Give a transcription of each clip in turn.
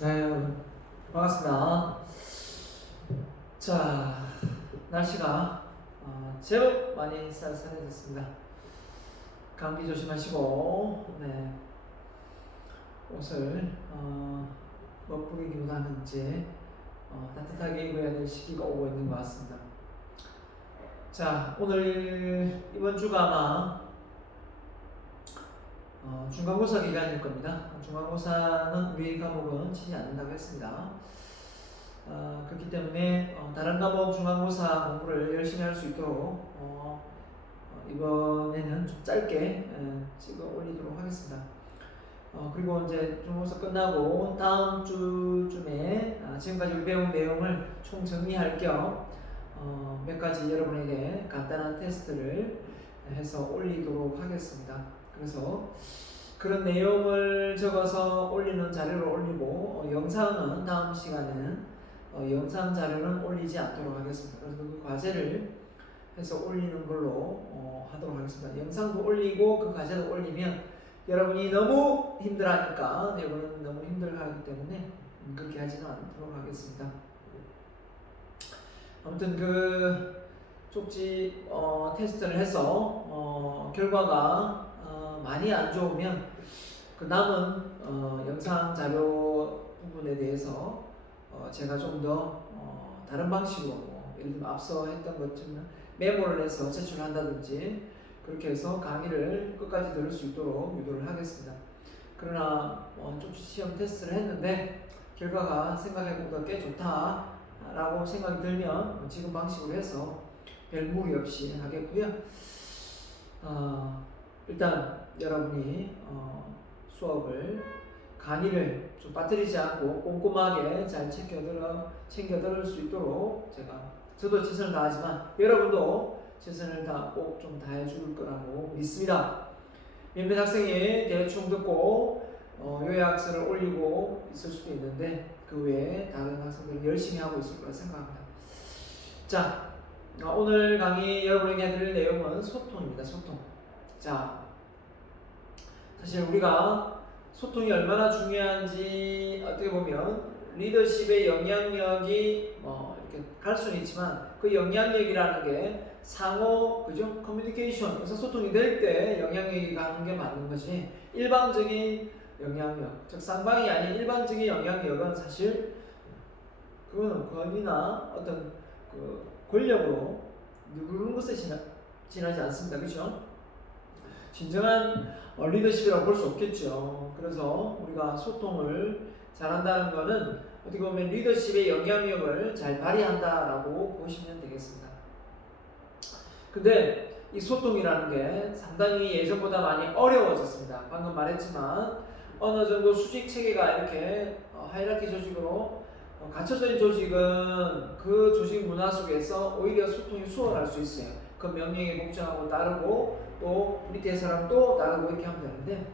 네, 여러분 반갑습니다. 자, 날씨가 제법 많이 쌀쌀해졌습니다. 감기 조심하시고, 네, 옷을 멋부리기보다는 이제 따뜻하게 입어야 될 시기가 오고 있는 것 같습니다. 자, 오늘 이번 주가 아마 중간고사 기간일 겁니다. 중간고사는 우리 과목은 치지 않는다고 했습니다. 그렇기 때문에 다른 과목 중간고사 공부를 열심히 할 수 있도록 이번에는 좀 짧게 찍어 올리도록 하겠습니다. 그리고 이제 중간고사 끝나고 다음 주쯤에 지금까지 우리 배운 내용을 총 정리할 겸 몇 가지 여러분에게 간단한 테스트를 해서 올리도록 하겠습니다. 그래서 그런 내용을 적어서 올리는 자료를 올리고 영상은 다음 시간에는 영상 자료는 올리지 않도록 하겠습니다. 그래서 그 과제를 해서 올리는 걸로 하도록 하겠습니다. 영상도 올리고 그 과제도 올리면 여러분이 너무 힘들어하니까 여러분은 너무 힘들어하기 때문에 그렇게 하지는 않도록 하겠습니다. 아무튼 그 쪽지 테스트를 해서 결과가 많이 안 좋으면 그 남은 영상 자료 부분에 대해서 제가 좀 더 다른 방식으로 예를 들면 앞서 했던 것처럼 메모를 해서 제출한다든지 그렇게 해서 강의를 끝까지 들을 수 있도록 유도를 하겠습니다. 그러나 쪽지 시험 테스트를 했는데 결과가 생각해보다 꽤 좋다라고 생각이 들면 지금 방식으로 해서 별 무리 없이 하겠고요. 일단 여러분이 수업을 강의를 좀 빠뜨리지 않고 꼼꼼하게 잘 챙겨 들을 수 있도록 저도 최선을 다하지만 여러분도 최선을 다 꼭 좀 다해 줄 거라고 믿습니다. 몇몇 학생이 대충 듣고 요약서를 올리고 있을 수도 있는데 그 외에 다른 학생들은 열심히 하고 있을 거라 생각합니다. 자, 오늘 강의 여러분에게 해드릴 내용은 소통입니다. 소통. 자, 사실 우리가 소통이 얼마나 중요한지 어떻게 보면 리더십의 영향력이 이렇게 갈 수는 있지만 그 영향력이라는 게 상호 그죠? 커뮤니케이션 그래서 소통이 될 때 영향력이 가는 게 맞는 거지 일방적인 영향력 즉 쌍방이 아닌 일반적인 영향력은 사실 그거는 권위나 어떤 그 권력으로 누르는 것에 지나지 않습니다. 그렇죠? 진정한 리더십이라고 볼 수 없겠죠. 그래서 우리가 소통을 잘한다는 것은 어떻게 보면 리더십의 영향력을 잘 발휘한다라고 보시면 되겠습니다. 근데 이 소통이라는 게 상당히 예전보다 많이 어려워졌습니다. 방금 말했지만 어느 정도 수직 체계가 이렇게 하이라키 조직으로 갖춰져 있는 조직은 그 조직 문화 속에서 오히려 소통이 수월할 수 있어요. 그 명령에 복종하고 따르고 또 밑에 사람도 따르고 이렇게 하면 되는데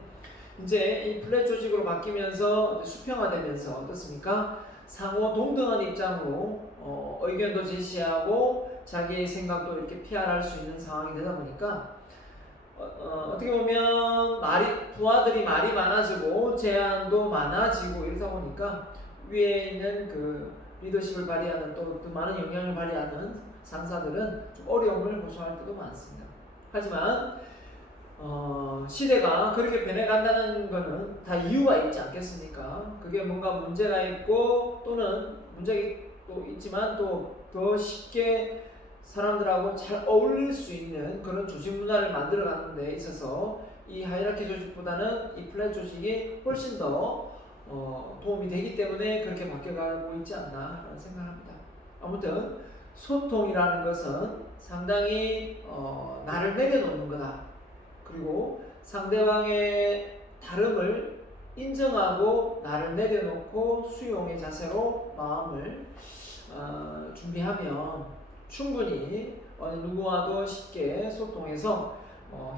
이제 이 플랫 조직으로 바뀌면서 수평화되면서 어떻습니까? 상호 동등한 입장으로 의견도 제시하고 자기의 생각도 이렇게 PR할 수 있는 상황이 되다 보니까 어떻게 보면 부하들이 말이 많아지고 제한도 많아지고 이러다 보니까 위에 있는 그 리더십을 발휘하는 또 그 많은 영향을 발휘하는 상사들은 좀 어려움을 호소할 때도 많습니다. 하지만 시대가 그렇게 변해간다는 것은 다 이유가 있지 않겠습니까? 그게 뭔가 문제가 있고 또는 문제가 또 있지만 또 더 쉽게 사람들하고 잘 어울릴 수 있는 그런 조직 문화를 만들어가는 데 있어서 이 하이라키 조직보다는 이 플랫 조직이 훨씬 더 도움이 되기 때문에 그렇게 바뀌어가고 있지 않나라는 생각합니다. 아무튼 소통이라는 것은 상당히 나를 내려놓는 거다. 그리고 상대방의 다름을 인정하고 나를 내려놓고 수용의 자세로 마음을 준비하면 충분히 어느 누구와도 쉽게 소통해서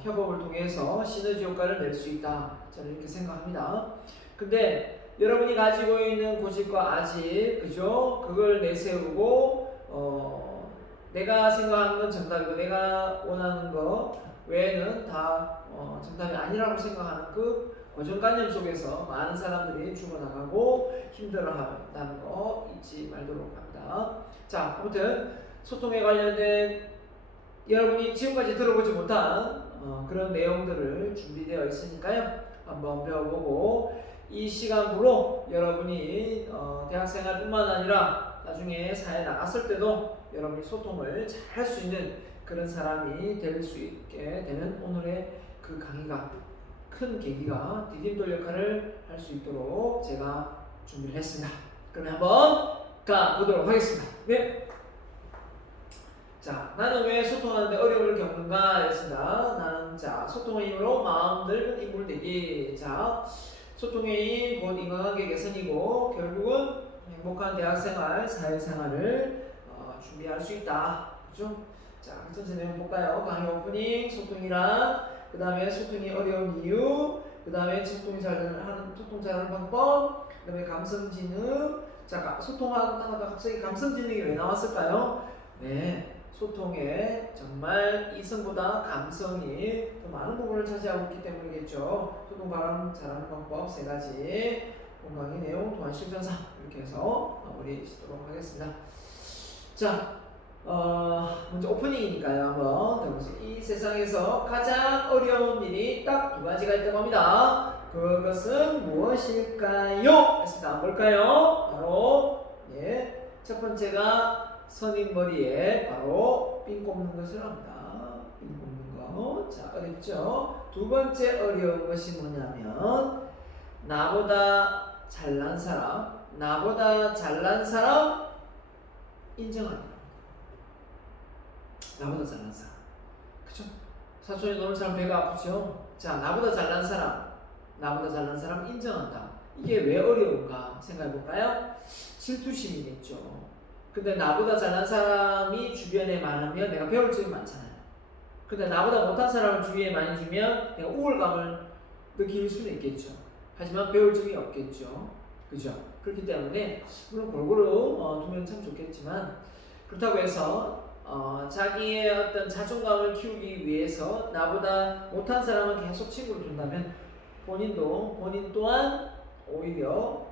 협업을 통해서 시너지 효과를 낼 수 있다. 저는 이렇게 생각합니다. 근데 여러분이 가지고 있는 고집과 아집, 그죠? 그걸 내세우고 내가 생각하는 건 정답이고 내가 원하는 거 외에는 다 정답이 아니라고 생각하는 그 고정관념 속에서 많은 사람들이 죽어나가고 힘들어한다는 거 잊지 말도록 합니다. 자, 아무튼 소통에 관련된 여러분이 지금까지 들어보지 못한 그런 내용들을 준비되어 있으니까요. 한번 배워보고 이 시간부로 여러분이 대학생활뿐만 아니라 나중에 사회에 나갔을 때도 여러분이 소통을 잘 할 수 있는 그런 사람이 될 수 있게 되는 오늘의 그 강의가 큰 계기가 디딤돌 역할을 할 수 있도록 제가 준비를 했습니다. 그러면 한번 가보도록 하겠습니다. 네. 자, 나는 왜 소통하는데 어려움을 겪는가 했습니다. 나는 소통의 힘으로 마음 넓은 인물 되기. 자, 소통의 힘, 곧 인간관계 개선이고 결국은 행복한 대학생활, 사회생활을 준비할 수 있다. 그죠? 자, 전체 내용 볼까요? 강의 오프닝, 소통이란, 그 다음에 소통이 어려운 이유, 그 다음에 소통 잘하는 방법, 그 다음에 감성지능. 자, 소통하다가 갑자기 감성지능이 왜 나왔을까요? 네, 소통에 정말 이성보다 감성이 더 많은 부분을 차지하고 있기 때문이겠죠. 소통 잘하는 방법 3가지, 본강의 내용, 또한 실전사 이렇게 해서 마무리하도록 하겠습니다. 자, 먼저 오프닝이니까요. 한번 들어보세요. 이 세상에서 가장 어려운 일이 딱 2가지가 있다고 합니다. 그것은 무엇일까요? 했습니다. 뭘까요? 바로 첫 번째가 선인 머리에 바로 핀 꼽는 것을 합니다. 핀 꼽는 거. 자, 어렵죠? 2번째 어려운 것이 뭐냐면 나보다 잘난 사람 인정합니다. 나보다 잘난 사람. 그쵸? 사촌이 너무 사람 배가 아프죠? 자, 나보다 잘난 사람 인정한다. 이게 왜 어려운가 생각해 볼까요? 질투심이겠죠. 근데 나보다 잘난 사람이 주변에 많으면 내가 배울 점이 많잖아요. 근데 나보다 못한 사람을 주위에 많이 주면 내가 우월감을 느낄 수는 있겠죠. 하지만 배울 점이 없겠죠. 그죠? 그렇기 때문에 물론 골고루 두면 참 좋겠지만 그렇다고 해서 자기의 어떤 자존감을 키우기 위해서 나보다 못한 사람을 계속 친구를 둔다면 본인 또한 오히려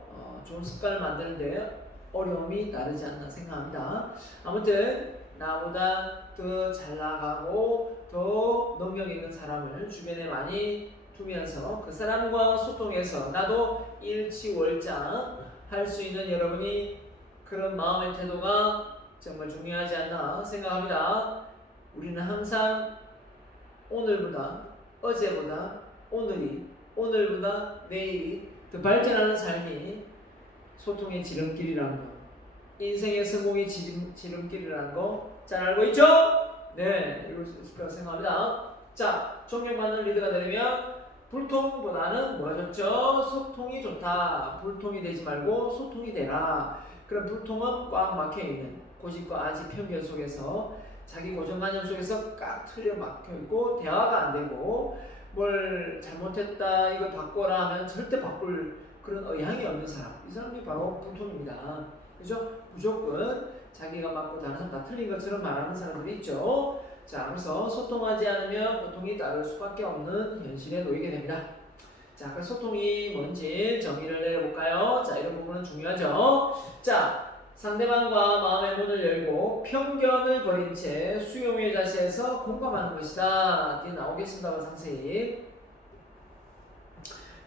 좋은 습관을 만드는데 어려움이 다르지 않나 생각합니다. 아무튼 나보다 더 잘 나가고 더 능력 있는 사람을 주변에 많이 두면서 그 사람과 소통해서 나도 일치월장 할 수 있는 여러분이 그런 마음의 태도가 정말 중요하지 않나 생각합니다. 우리는 항상 오늘보다 어제보다 오늘보다 내일이 더 발전하는 삶이 소통의 지름길이라는 거, 인생의 성공의 지름길이라는 거 잘 알고 있죠? 네, 읽을 수 있을 거라 생각합니다. 자, 존경받는 리더가 되려면 불통보다는 뭐가 좋죠? 소통이 좋다. 불통이 되지 말고 소통이 되라. 그럼 불통은 꽉 막혀있는 고집과 아지 편견 속에서 자기 고정관념 속에서 꽉 틀려 막혀있고 대화가 안 되고 뭘 잘못했다 이걸 바꿔라 하면 절대 바꿀 그런 의향이 없는 사람, 이 사람이 바로 불통입니다. 그죠? 무조건 자기가 맞고 다른 사람 다 틀린 것처럼 말하는 사람들이 있죠. 자, 그래서 소통하지 않으면 고통이 따를 수밖에 없는 현실에 놓이게 됩니다. 자, 그 소통이 뭔지 정의를 내려볼까요? 자, 이런 부분은 중요하죠. 자, 상대방과 마음의 문을 열고 편견을 버린 채 수용의 자세에서 공감하는 것이다. 뒤에 나오겠습니다. 상세히.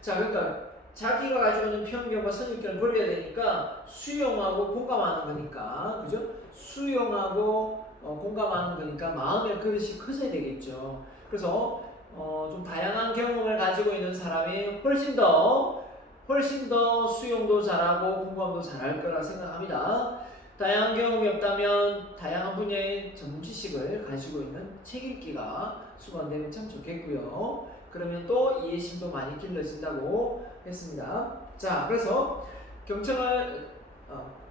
자, 그러니까 자기가 가지고 있는 편견과 선입견을 버려야 되니까 수용하고 공감하는 거니까, 그죠? 수용하고 공감하는 거니까 마음의 그릇이 커져야 되겠죠. 그래서 좀 다양한 경험을 가지고 있는 사람이 훨씬 더 수용도 잘하고 공감도 잘할 거라 생각합니다. 다양한 경험이 없다면 다양한 분야의 전문 지식을 가지고 있는 책 읽기가 수반되면 참 좋겠고요. 그러면 또 이해심도 많이 길러진다고 했습니다. 자, 그래서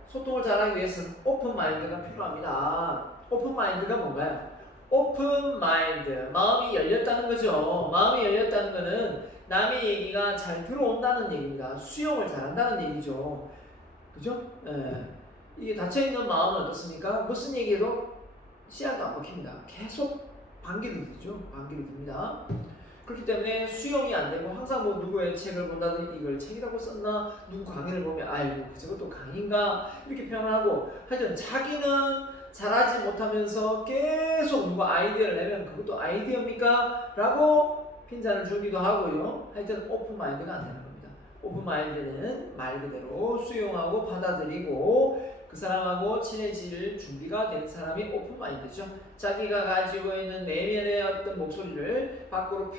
소통을 잘하기 위해서는 오픈 마인드가 필요합니다. 오픈 마인드가 뭔가요? 오픈 마인드, 마음이 열렸다는 거죠. 마음이 열렸다는 거는 남의 얘기가 잘 들어온다는 얘기입니다. 수용을 잘한다는 얘기죠. 그죠? 이게 닫혀있는 마음은 어떻습니까? 무슨 얘기도 씨앗도 안 먹힙니다. 계속 반기를 들죠. 반기를 듭니다. 그렇기 때문에 수용이 안 되고 항상 뭐 누구의 책을 본다든 이걸 책이라고 썼나 누구 강의를 보면 아이고 저것도 강의인가 이렇게 표현하고 하여튼 자기는 잘하지 못하면서 계속 누가 아이디어를 내면 그것도 아이디어입니까? 라고 핀잔을 주기도 하고요. 하여튼 오픈마인드가 안 되는 겁니다. 오픈마인드는 말 그대로 수용하고 받아들이고 그 사람하고 친해질 준비가 된 사람이 오픈마인드죠. 자기가 가지고 있는 내면의 어떤 목소리를 밖으로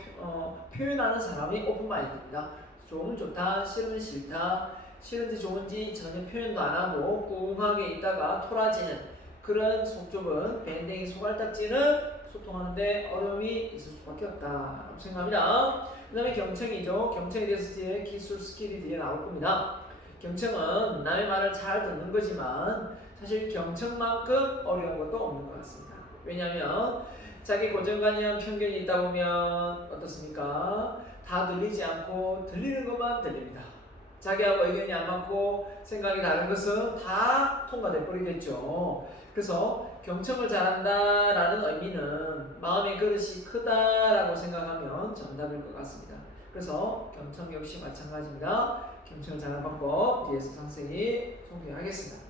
표현하는 사람이 오픈마인드입니다. 좋으면 좋다, 싫으면 싫다, 싫은지 좋은지 전혀 표현도 안 하고 꿍하게 있다가 토라지는 그런 속 좁은 밴댕이 소갈딱지는 소통하는데 어려움이 있을 수밖에 없다 생각합니다. 그 다음에 경청이죠. 경청에 대해서 뒤에 기술 스킬이 뒤에 나올 겁니다. 경청은 남의 말을 잘 듣는 거지만 사실 경청만큼 어려운 것도 없는 것 같습니다. 왜냐하면 자기 고정관념 편견이 있다 보면 어떻습니까? 다 들리지 않고 들리는 것만 들립니다. 자기하고 의견이 안 맞고 생각이 다른 것은 다 통과돼 버리겠죠. 그래서 경청을 잘한다라는 의미는 마음의 그릇이 크다라고 생각하면 정답일 것 같습니다. 그래서 경청 역시 마찬가지입니다. 경청을 잘하는 방법 뒤에서 상세히 소개하겠습니다.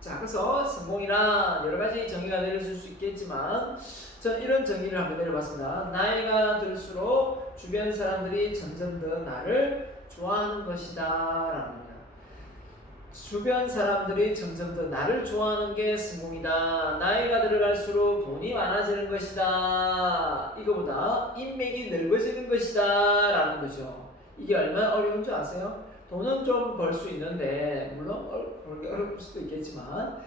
자, 그래서 성공이란 여러 가지 정의가 내려질 수 있겠지만 전 이런 정의를 한번 내려봤습니다. 나이가 들수록 주변 사람들이 점점 더 나를 좋아하는 것이다 라는 겁니다. 주변 사람들이 점점 더 나를 좋아하는 게 성공이다. 나이가 들어갈수록 돈이 많아지는 것이다. 이거보다 인맥이 넓어지는 것이다 라는 거죠. 이게 얼마나 어려운 줄 아세요? 돈은 좀 벌 수 있는데 물론 벌기 어려울 수도 있겠지만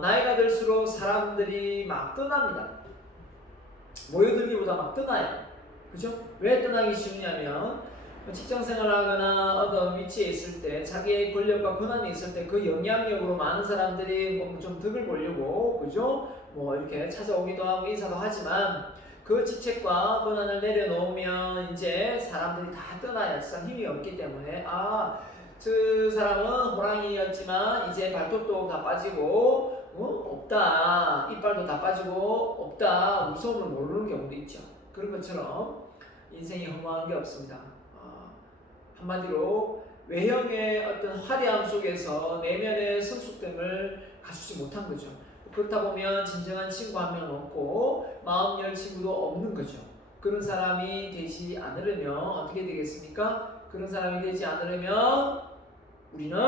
나이가 들수록 사람들이 막 떠납니다. 모여들기보다 막 떠나요. 그죠? 왜 떠나기 쉬우냐면 직장생활을 하거나 어떤 위치에 있을 때 자기의 권력과 권한이 있을 때 그 영향력으로 많은 사람들이 뭐 좀 득을 보려고 그죠? 뭐 이렇게 찾아오기도 하고 인사도 하지만 그 직책과 권한을 내려놓으면 이제 사람들이 다 떠나요. 진짜 힘이 없기 때문에 그 사람은 호랑이였지만 이제 발톱도 다 빠지고 없다. 이빨도 다 빠지고 없다. 무서움을 모르는 경우도 있죠. 그런 것처럼 인생이 허무한 게 없습니다. 한마디로 외형의 어떤 화려함 속에서 내면의 성숙됨을 갖추지 못한 거죠. 그렇다 보면 진정한 친구 한 명 없고 마음 열 친구도 없는 거죠. 그런 사람이 되지 않으려면 어떻게 되겠습니까? 그런 사람이 되지 않으려면 우리는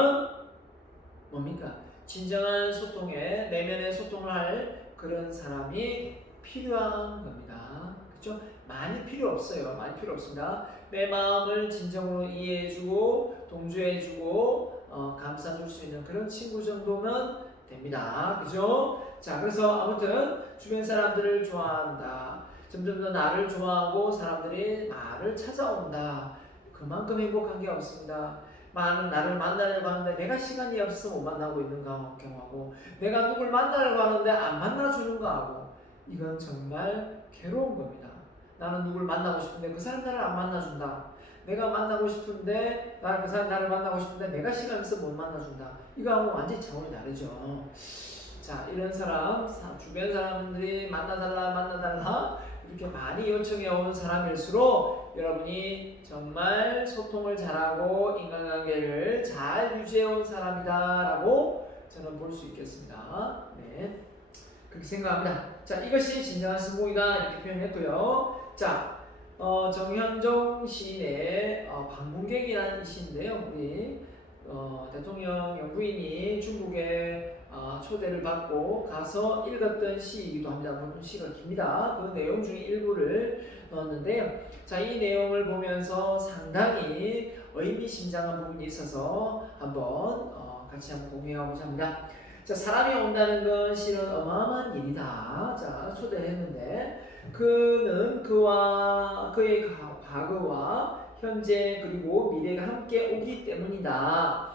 뭡니까? 진정한 소통에 내면의 소통을 할 그런 사람이 필요한 겁니다. 그렇죠? 많이 필요 없어요. 많이 필요 없습니다. 내 마음을 진정으로 이해해주고 동조해주고 감싸줄 수 있는 그런 친구 정도면 됩니다. 그죠? 자, 그래서 아무튼 주변 사람들을 좋아한다. 점점 더 나를 좋아하고 사람들이 나를 찾아온다. 그만큼 행복한 게 없습니다. 많은 나를 만나려고 하는데 내가 시간이 없어서 못 만나고 있는 경우하고 내가 누굴 만나려고 하는데 안 만나주는 거하고 이건 정말 괴로운 겁니다. 나는 누굴 만나고 싶은데 그 사람 나를 안 만나준다. 내가 만나고 싶은데 그 사람 나를 만나고 싶은데 내가 시간 없어서 못 만나준다. 이거하고 완전히 차원이 다르죠. 자, 이런 사람 주변 사람들이 만나달라 이렇게 많이 요청해 오는 사람일수록 여러분이 정말 소통을 잘하고 인간관계를 잘 유지해 온 사람이다 라고 저는 볼 수 있겠습니다. 네, 그렇게 생각합니다. 자, 이것이 진정한 성공이다 이렇게 표현했고요. 자, 정현종 시인의 방문객이라는 시인데요. 우리 대통령 영부인이 중국에 초대를 받고 가서 읽었던 시이기도 합니다. 물론 시가 깁니다. 그 내용 중에 일부를 넣었는데요. 자, 이 내용을 보면서 상당히 의미심장한 부분이 있어서 한번 같이 한번 공유하고자 합니다. 자, 사람이 온다는 건 실은 어마어마한 일이다. 자, 초대했는데 그는 그와 그의 과거와 현재 그리고 미래가 함께 오기 때문이다.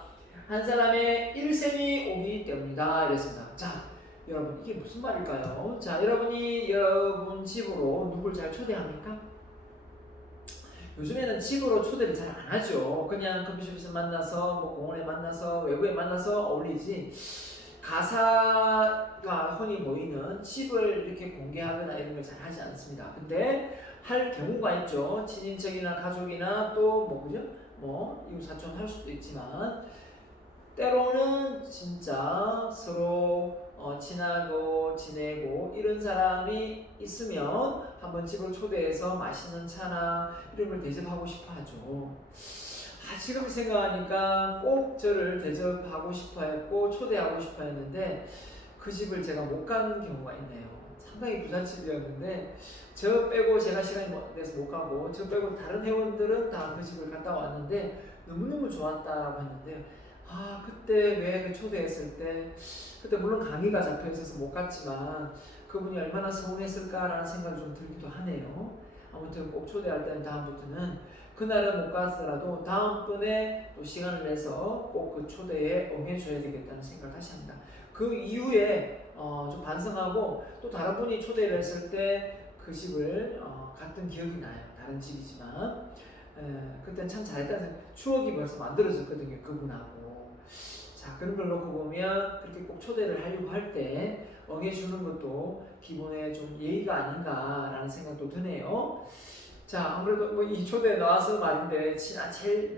한 사람의 일생이 오기 때문이다. 이랬습니다. 자, 여러분 이게 무슨 말일까요? 자, 여러분이 여러분 집으로 누굴 잘 초대합니까? 요즘에는 집으로 초대를 잘 안 하죠. 그냥 커피숍에서 만나서 뭐 공원에 만나서 외부에 만나서 어울리지. 가사가 흔히 보이는 집을 이렇게 공개하거나 이런 걸 잘 하지 않습니다. 근데 할 경우가 있죠. 친인척이나 가족이나 또 뭐 그죠? 뭐 이웃 사촌 할 수도 있지만 때로는 진짜 서로 친하고 지내고 이런 사람이 있으면 한번 집을 초대해서 맛있는 차나 이런 걸 대접하고 싶어 하죠. 지금 생각하니까 꼭 저를 대접하고 싶어 했고 초대하고 싶어 했는데 그 집을 제가 못 간 경우가 있네요. 상당히 부잣집이었는데 저 빼고 제가 시간이 내서 못 가고 저 빼고 다른 회원들은 다 그 집을 갔다 왔는데 너무너무 좋았다라고 했는데 그때 왜 그 초대했을 때 그때 물론 강의가 잡혀 있어서 못 갔지만 그분이 얼마나 서운했을까라는 생각이 좀 들기도 하네요. 아무튼 꼭 초대할 때는 다음부터는 그날은 못 갔더라도 다음번에 또 시간을 내서 꼭 그 초대에 응해줘야 되겠다는 생각을 다시 합니다. 그 이후에 좀 반성하고 또 다른 분이 초대를 했을 때 그 집을 갔던 기억이 나요. 다른 집이지만 그때는 참 잘했다는 추억이 벌써 만들어졌거든요. 그분하고. 자, 그런 걸 놓고 보면 그렇게 꼭 초대를 하려고 할 때 응해주는 것도 기본의 좀 예의가 아닌가라는 생각도 드네요. 자, 아무래도 뭐 이 초대에 나와서 말인데 제일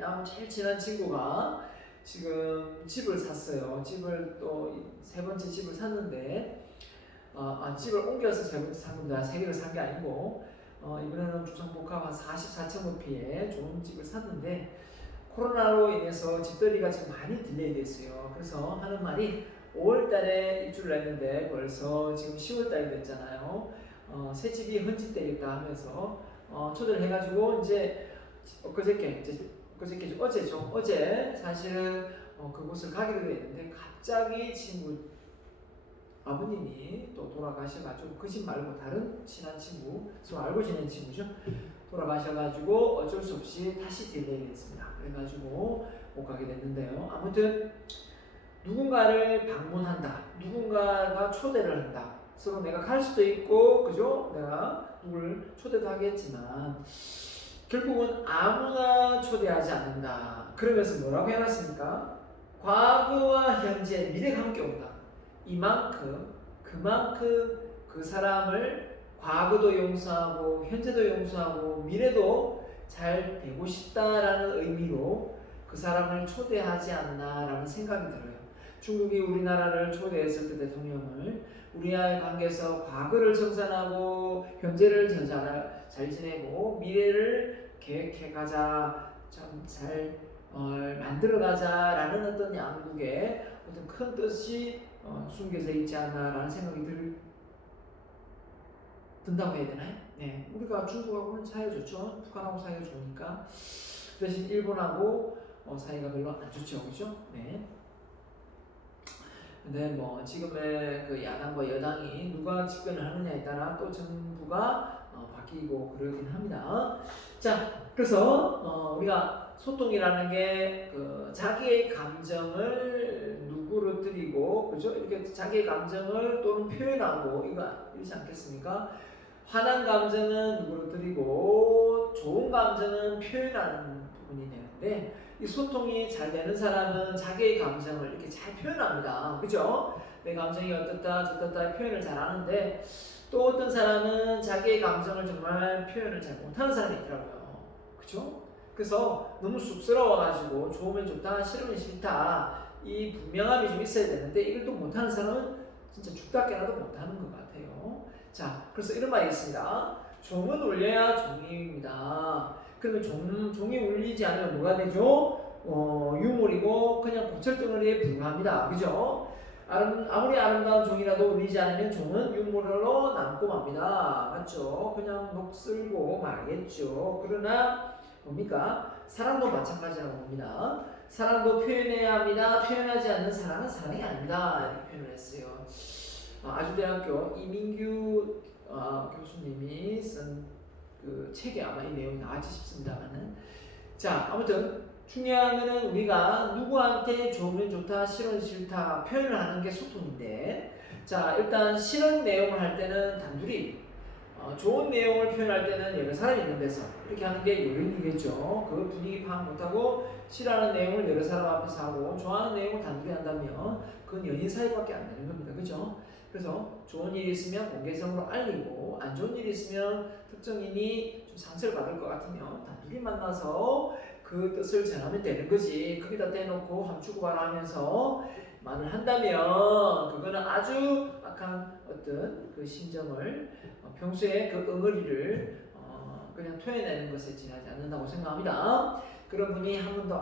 친한 친구가 지금 집을 샀어요. 집을 또 세 번째 집을 샀는데 집을 옮겨서 세 번째 산 겁니다. 세 개를 산 게 아니고 이번에는 주상복합 한 44층 높이의 좋은 집을 샀는데 코로나로 인해서 집들이가 지금 많이 딜레이 됐어요. 그래서 하는 말이 5월달에 입주를 했는데 벌써 지금 10월달이 됐잖아요. 새 집이 헌집되겠다 하면서 초대를 해가지고 이제 어제 사실은 그곳을 가기로 했는데 갑자기 친구 아버님이 또 돌아가셔가지고 그 집 말고 다른 친한 친구, 서로 알고 지낸 친구죠. 돌아가셔가지고 어쩔 수 없이 다시 딜레이 됐습니다. 그래가지고 못 가게 됐는데요. 아무튼 누군가를 방문한다, 누군가가 초대를 한다. 서로 내가 갈 수도 있고, 그죠? 내가 누굴 초대도 하겠지만 결국은 아무나 초대하지 않는다. 그러면서 뭐라고 해놨습니까? 과거와 현재, 미래가 함께 온다. 그만큼 그 사람을 과거도 용서하고 현재도 용서하고 미래도 잘 되고 싶다라는 의미로 그 사람을 초대하지 않나라는 생각이 들어요. 중국이 우리나라를 초대했을 때 대통령을 우리와의 관계에서 과거를 정산하고 현재를 잘 지내고 미래를 계획해가자, 참 잘 만들어가자라는 어떤 양국의 어떤 큰 뜻이 숨겨져 있지 않나라는 생각이 든다고 해야 되나요? 네, 우리가 중국하고는 사이가 좋죠. 북한하고 사이가 좋으니까. 대신 일본하고 사이가 별로 안 좋죠, 그죠? 네. 근데 뭐 지금의 그 야당과 여당이 누가 집권을 하느냐에 따라 또 정부가 바뀌고 그러긴 합니다. 자, 그래서 우리가 소통이라는 게 그 자기의 감정을 누구로 드리고, 그죠? 이렇게 자기의 감정을 또는 표현하고 이러지 않겠습니까? 화난 감정은 누구로 드리고 좋은 감정은 표현하는 부분이 되는데, 이 소통이 잘 되는 사람은 자기의 감정을 이렇게 잘 표현합니다. 그죠? 내 감정이 어떻다 저떻다 표현을 잘 하는데, 또 어떤 사람은 자기의 감정을 정말 표현을 잘 못하는 사람이 있더라고요. 그죠? 그래서 너무 쑥스러워가지고 좋으면 좋다, 싫으면 싫다, 이 분명함이 좀 있어야 되는데 이걸 또 못하는 사람은 진짜 죽다 깨나도 못하는 것 같아요. 자, 그래서 이런 말이 있습니다. 종은 울려야 종입니다. 그러면 종이 울리지 않으면 뭐가 되죠? 유물이고 그냥 보철덩어리에 불과합니다. 그죠? 아무리 아름다운 종이라도 울리지 않으면 종은 유물로 남고 맙니다. 맞죠? 그냥 녹슬고 말겠죠. 그러나 뭡니까? 사랑도 마찬가지라고 봅니다. 사랑도 표현해야 합니다. 표현하지 않는 사랑은 사랑이 아닙니다. 이렇게 표현을 했어요. 아주대학교 이민규 교수님이 쓴 그 책에 아마 이 내용이 나왔지 싶습니다만은, 자, 아무튼 중요한 거는 우리가 누구한테 좋으면 좋다, 싫으면 싫다 표현을 하는 게 소통인데, 자, 일단 싫은 내용을 할 때는 단둘이, 좋은 내용을 표현할 때는 여러 사람이 있는 데서 이렇게 하는 게 요령이겠죠. 그 분위기 파악 못하고 싫어하는 내용을 여러 사람 앞에서 하고 좋아하는 내용을 단둘이 한다면 그건 연인 사이밖에 안 되는 겁니다. 그죠? 그래서 좋은 일이 있으면 공개적으로 알리고 안 좋은 일이 있으면 특정인이 좀 상처를 받을 것 같으면 단둘이 만나서 그 뜻을 전하면 되는 거지. 거기다 대놓고 함주고 바라 하면서 말을 한다면 그거는 아주 악한 어떤 그 심정을 평소에 그 응어리를 그냥 토해내는 것에 지나지 않는다고 생각합니다. 그런 분이 한 번도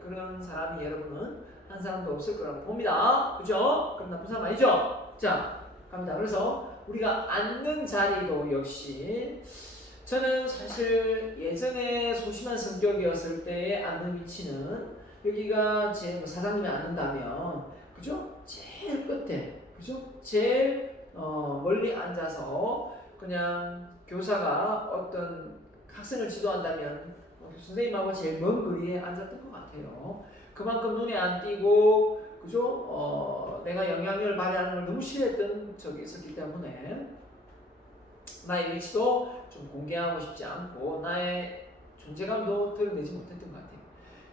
그런 사람이 여러분은 한 사람도 없을 거라고 봅니다. 그죠? 그럼 나쁜 사람 아니죠? 자, 갑니다. 그래서 우리가 앉는 자리도 역시 저는 사실 예전에 소심한 성격이었을 때 앉는 위치는 여기가 제 사장님이 앉는다면 그죠? 제일 끝에 그죠? 제일 멀리 앉아서 그냥 교사가 어떤 학생을 지도한다면 선생님하고 제일 먼 거리에 앉았던 것 같아요. 그만큼 눈에 안 띄고 그죠? 내가 영향력을 발휘하는 걸 너무 싫어했던 적이 있었기 때문에 나의 위치도 좀 공개하고 싶지 않고 나의 존재감도 드러내지 못했던 것 같아요.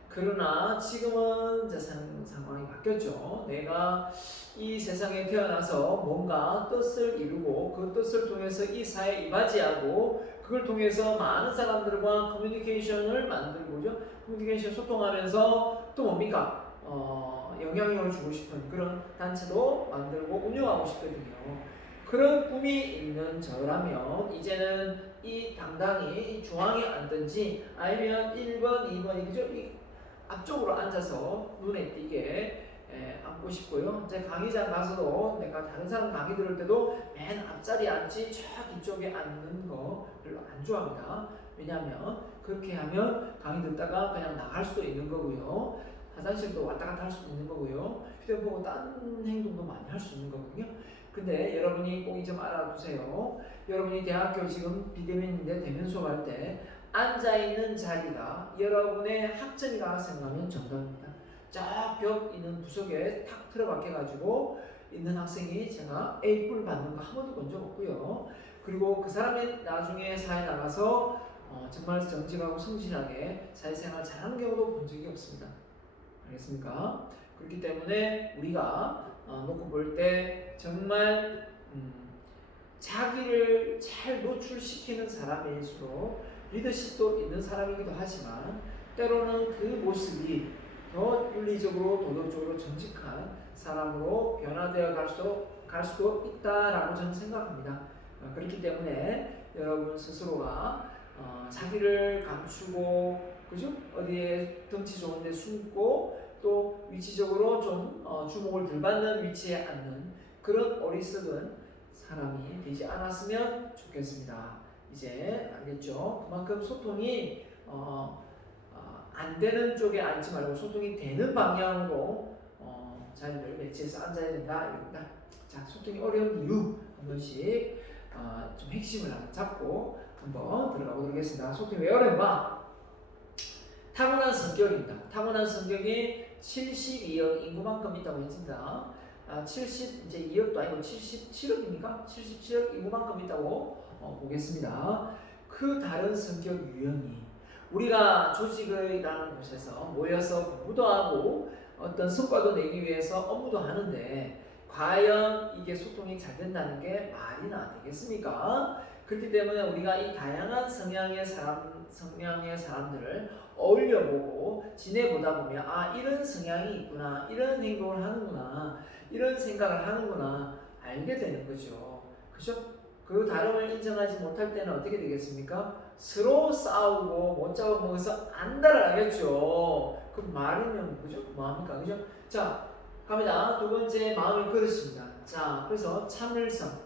그러나 지금은 이제 상황이 바뀌었죠. 내가 이 세상에 태어나서 뭔가 뜻을 이루고 그 뜻을 통해서 이 사회에 이바지하고 그걸 통해서 많은 사람들과 커뮤니케이션을 만들고죠. 커뮤니케이션 소통하면서 또 뭡니까? 영향력을 주고 싶은 그런 단체도 만들고 운영하고 싶거든요. 그런 꿈이 있는 저라면 이제는 이 당당히 중앙에 앉든지 아니면 1번, 2번 그죠? 앞쪽으로 앉아서 눈에 띄게 앉고 싶고요. 제 강의장 가서도 내가 다른 사람 강의 들을 때도 맨 앞자리에 앉지 저 뒤쪽에 앉는 거 별로 안 좋아합니다. 왜냐하면 그렇게 하면 강의 듣다가 그냥 나갈 수도 있는 거고요. 화장실도 왔다 갔다 할 수도 있는 거고요. 휴대폰 보고 다른 행동도 많이 할 수 있는 거거든요. 근데 여러분이 꼭 이 점 알아두세요. 여러분이 대학교 지금 비대면인데 대면 수업할 때 앉아있는 자리가 여러분의 학점이라고 생각하면 정답입니다. 저 벽 있는 구석에 탁 틀어박혀가지고 있는 학생이 제가 A뿔 받는 거 한 번도 본 적 없고요. 그리고 그 사람이 나중에 사회 나가서 정말 정직하고 성실하게 사회생활 잘하는 경우도 본 적이 없습니다. 알겠습니까? 그렇기 때문에 우리가 놓고 볼 때 정말 자기를 잘 노출시키는 사람일수록 리더십도 있는 사람이기도 하지만 때로는 그 모습이 더 윤리적으로 도덕적으로 정직한 사람으로 변화되어 갈 수도 있다라고 저는 생각합니다. 그렇기 때문에 여러분 스스로가 자기를 감추고 그죠? 어디에 덩치 좋은데 숨고 또 위치적으로 좀 주목을 덜 받는 위치에 앉는 그런 어리석은 사람이 되지 않았으면 좋겠습니다. 이제 알겠죠? 그만큼 소통이 안 되는 쪽에 앉지 말고 소통이 되는 방향으로 자리를 매치해서 앉아야 된다 이겁니다. 자, 소통이 어려운 이유 한 번씩 좀 핵심을 한번 잡고 한번 들어가 보도록 하겠습니다. 소통이 왜 어려운가? 타고난 성격입니다. 타고난 성격이 72억 인구만큼 있다고 했습니다. 72억도 아니고 77억입니까? 77억 인구만큼 있다고 보겠습니다. 그 다른 성격 유형이 우리가 조직이라는 곳에서 모여서 공부도 하고 어떤 성과도 내기 위해서 업무도 하는데 과연 이게 소통이 잘 된다는 게 말이나 되겠습니까? 그렇기 때문에 우리가 이 다양한 성향의 사람들을 어울려보고 지내보다 보면 이런 성향이 있구나, 이런 행동을 하는구나, 이런 생각을 하는구나 알게 되는 거죠. 그죠? 그 다름을 인정하지 못할 때는 어떻게 되겠습니까? 서로 싸우고 못 잡아먹어서 안달을 하겠죠. 그럼 말이면 그죠? 뭐합니까? 그죠? 자, 갑니다. 두 번째 마음의 그릇입니다. 자, 그래서 참을성.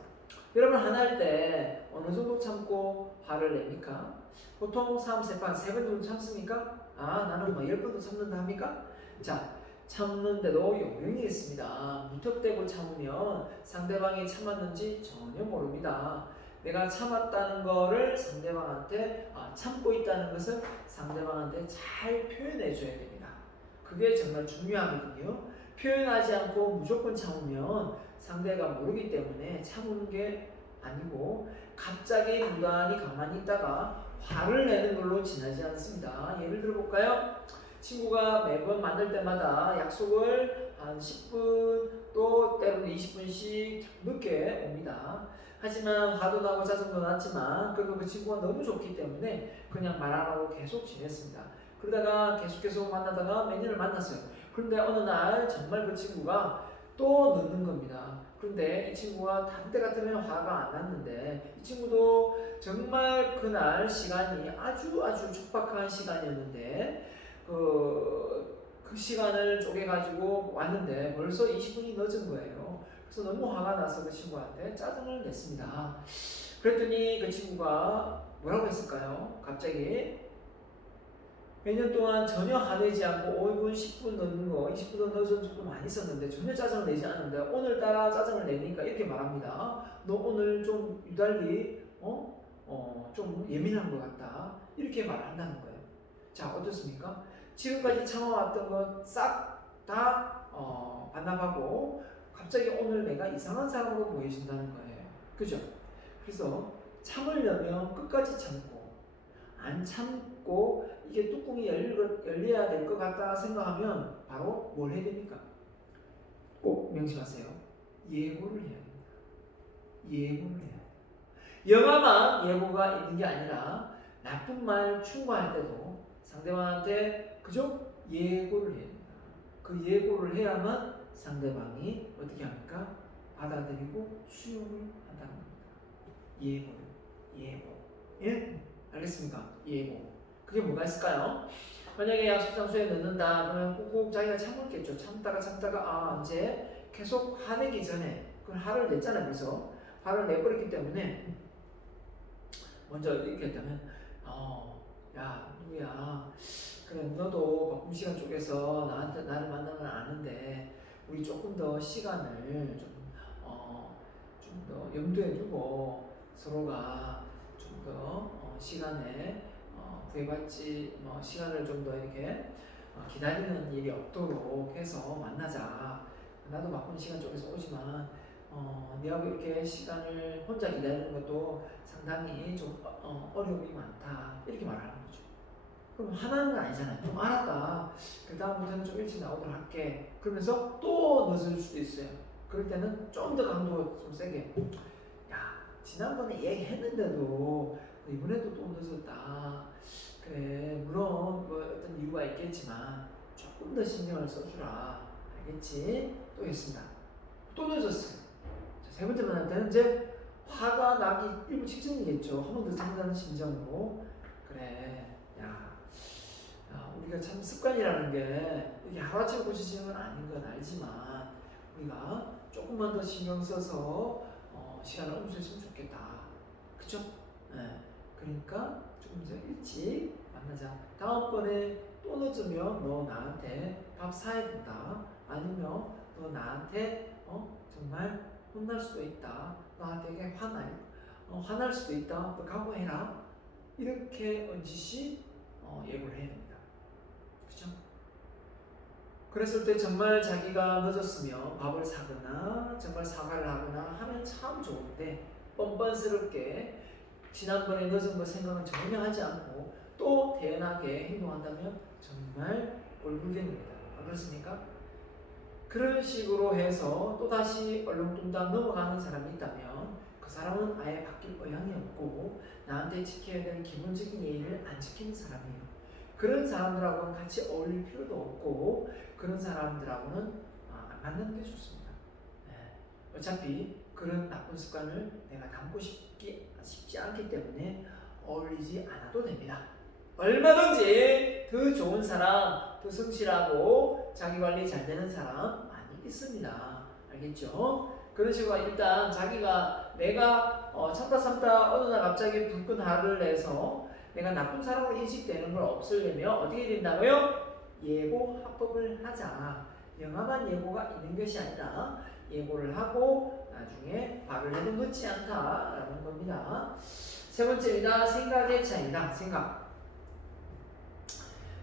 여러분 하나 할 때 어느 정도 참고 화를 냅니까? 보통 3, 4번, 3번 정도 참습니까? 나는 뭐 10번도 참는다 합니까? 자, 참는데도 요령이 있습니다. 무턱대고 참으면 상대방이 참았는지 전혀 모릅니다. 내가 참았다는 거를 상대방한테 참고 있다는 것을 상대방한테 잘 표현해 줘야 됩니다. 그게 정말 중요하거든요. 표현하지 않고 무조건 참으면 상대가 모르기 때문에 참는 게 아니고 갑자기 무단히 가만히 있다가 화를 내는 걸로 지나지 않습니다. 예를 들어 볼까요? 친구가 매번 만날 때마다 약속을 한 10분 또 때로는 20분씩 늦게 옵니다. 하지만 화도 나고 짜증도 났지만 그래도 그 친구가 너무 좋기 때문에 그냥 말 안 하고 계속 지냈습니다. 그러다가 계속 만나다가 몇 년을 만났어요. 그런데 어느 날 정말 그 친구가 또 늦는 겁니다. 그런데 이 친구가 다른 때 같으면 화가 안 났는데 이 친구도 정말 그날 시간이 아주 촉박한 시간이었는데 그 시간을 쪼개가지고 왔는데 벌써 20분이 늦은 거예요. 그래서 너무 화가 나서 그 친구한테 짜증을 냈습니다. 그랬더니 그 친구가 뭐라고 했을까요? 갑자기 몇 년 동안 전혀 화내지 않고 5분, 10분 넣는 거, 20분 넣어준 적도 많이 있었는데 전혀 짜증을 내지 않는데 오늘따라 짜증을 내니까 이렇게 말합니다. 너 오늘 좀 유달리 좀 예민한 것 같다. 이렇게 말한다는 거예요. 자, 어떻습니까? 지금까지 참아왔던 것 싹 다 반납하고 갑자기 오늘 내가 이상한 사람으로 보여진다는 거예요. 그죠? 그래서 참으려면 끝까지 참고 안 참고 이게 뚜껑이 열려야 될 것 같다 생각하면 바로 뭘 해야 됩니까? 꼭 명심하세요. 예고를 해야 됩니다. 예고를 해야 돼요. 영화만 예고가 있는 게 아니라 나쁜 말 충고할 때도 상대방한테 그죠? 예고를 해야 됩니다. 그 예고를 해야만 상대방이 어떻게 합니까? 받아들이고 수용을 한다는 겁니다. 예고. 예? 알겠습니까? 예고. 그게 뭐가 있을까요? 만약에 약속 장소에 늦는다 그러면 꾹꾹 자기가 참을겠죠. 참다가 이제 계속 화내기 전에 그 화를 냈잖아요. 그래서 화를 내버렸기 때문에 먼저 이렇게 했다면 야 누구야, 그래 너도 바쁜 시간 쪽에서 나를 만나면 아는데 우리 조금 더 시간을 좀 더 염두에 두고 서로가 좀 더 시간에 구애받지 시간을 좀 더 이렇게 기다리는 일이 없도록 해서 만나자. 나도 바쁜 시간 쪽에서 오지만 네하고 이렇게 시간을 혼자 기다리는 것도 상당히 좀 어려움이 많다. 이렇게 말하는 거죠. 그럼 화나는 건 아니잖아요. 좀 알았다. 그 다음부터는 좀 일찍 나오도록 할게. 그러면서 또 늦을 수도 있어요. 그럴 때는 좀 더 강도 좀 세게. 야, 지난번에 얘기했는데도 이번에도 또 늦었다. 그래, 물론 뭐 어떤 이유가 있겠지만 조금 더 신경을 써주라. 알겠지? 또 했습니다. 또 늦었어요. 자, 세 번째 만날 때는 이제 화가 나기 일부 직전이겠죠. 한 번 더 참는다는 심정으로. 그래, 야, 우리가 참 습관이라는 게 이게 하루아침에 고쳐지는 건 아닌 건 알지만 우리가 조금만 더 신경 써서 시간을 옮겨줬으면 좋겠다. 그쵸? 네. 그러니까 조금 더 일찍 만나자. 다음번에 또 늦으면 너 나한테 밥 사야 된다. 아니면 너 나한테 정말 혼날 수도 있다. 나한테 되게 화날 수도 있다. 너 각오해라. 이렇게 언지시 예고를 해야 됩니다. 그죠? 그랬을 때 정말 자기가 늦었으면 밥을 사거나 정말 사과를 하거나 하면 참 좋은데 뻔뻔스럽게 지난번에 늦은 거 생각은 전혀 하지 않고 또 대연하게 행동한다면 정말 꼴불견입니다. 안 그렇습니까? 그런 식으로 해서 또다시 얼렁뚱땅 넘어가는 사람이 있다면 그 사람은 아예 바뀔 의향이 없고 나한테 지켜야 되는 기본적인 예의를 안 지키는 사람이에요. 그런 사람들하고는 같이 어울릴 필요도 없고 그런 사람들하고는 안 만나는 게 좋습니다. 네. 어차피 그런 나쁜 습관을 내가 담고 싶지 않기 때문에 어울리지 않아도 됩니다. 얼마든지 더 좋은 사람, 더 성실하고 자기관리 잘 되는 사람 많이 있습니다. 알겠죠? 그런 식으로 일단 내가 참다 어느 날 갑자기 불끈 화를 내서 내가 나쁜 사람으로 인식되는 걸 없애려면 어떻게 된다고요? 예고 합법을 하자. 영화만 예고가 있는 것이 아니라 예고를 하고 나중에 화를 내도 늦지 않다라는 겁니다. 세 번째입니다. 생각의 차이다. 생각.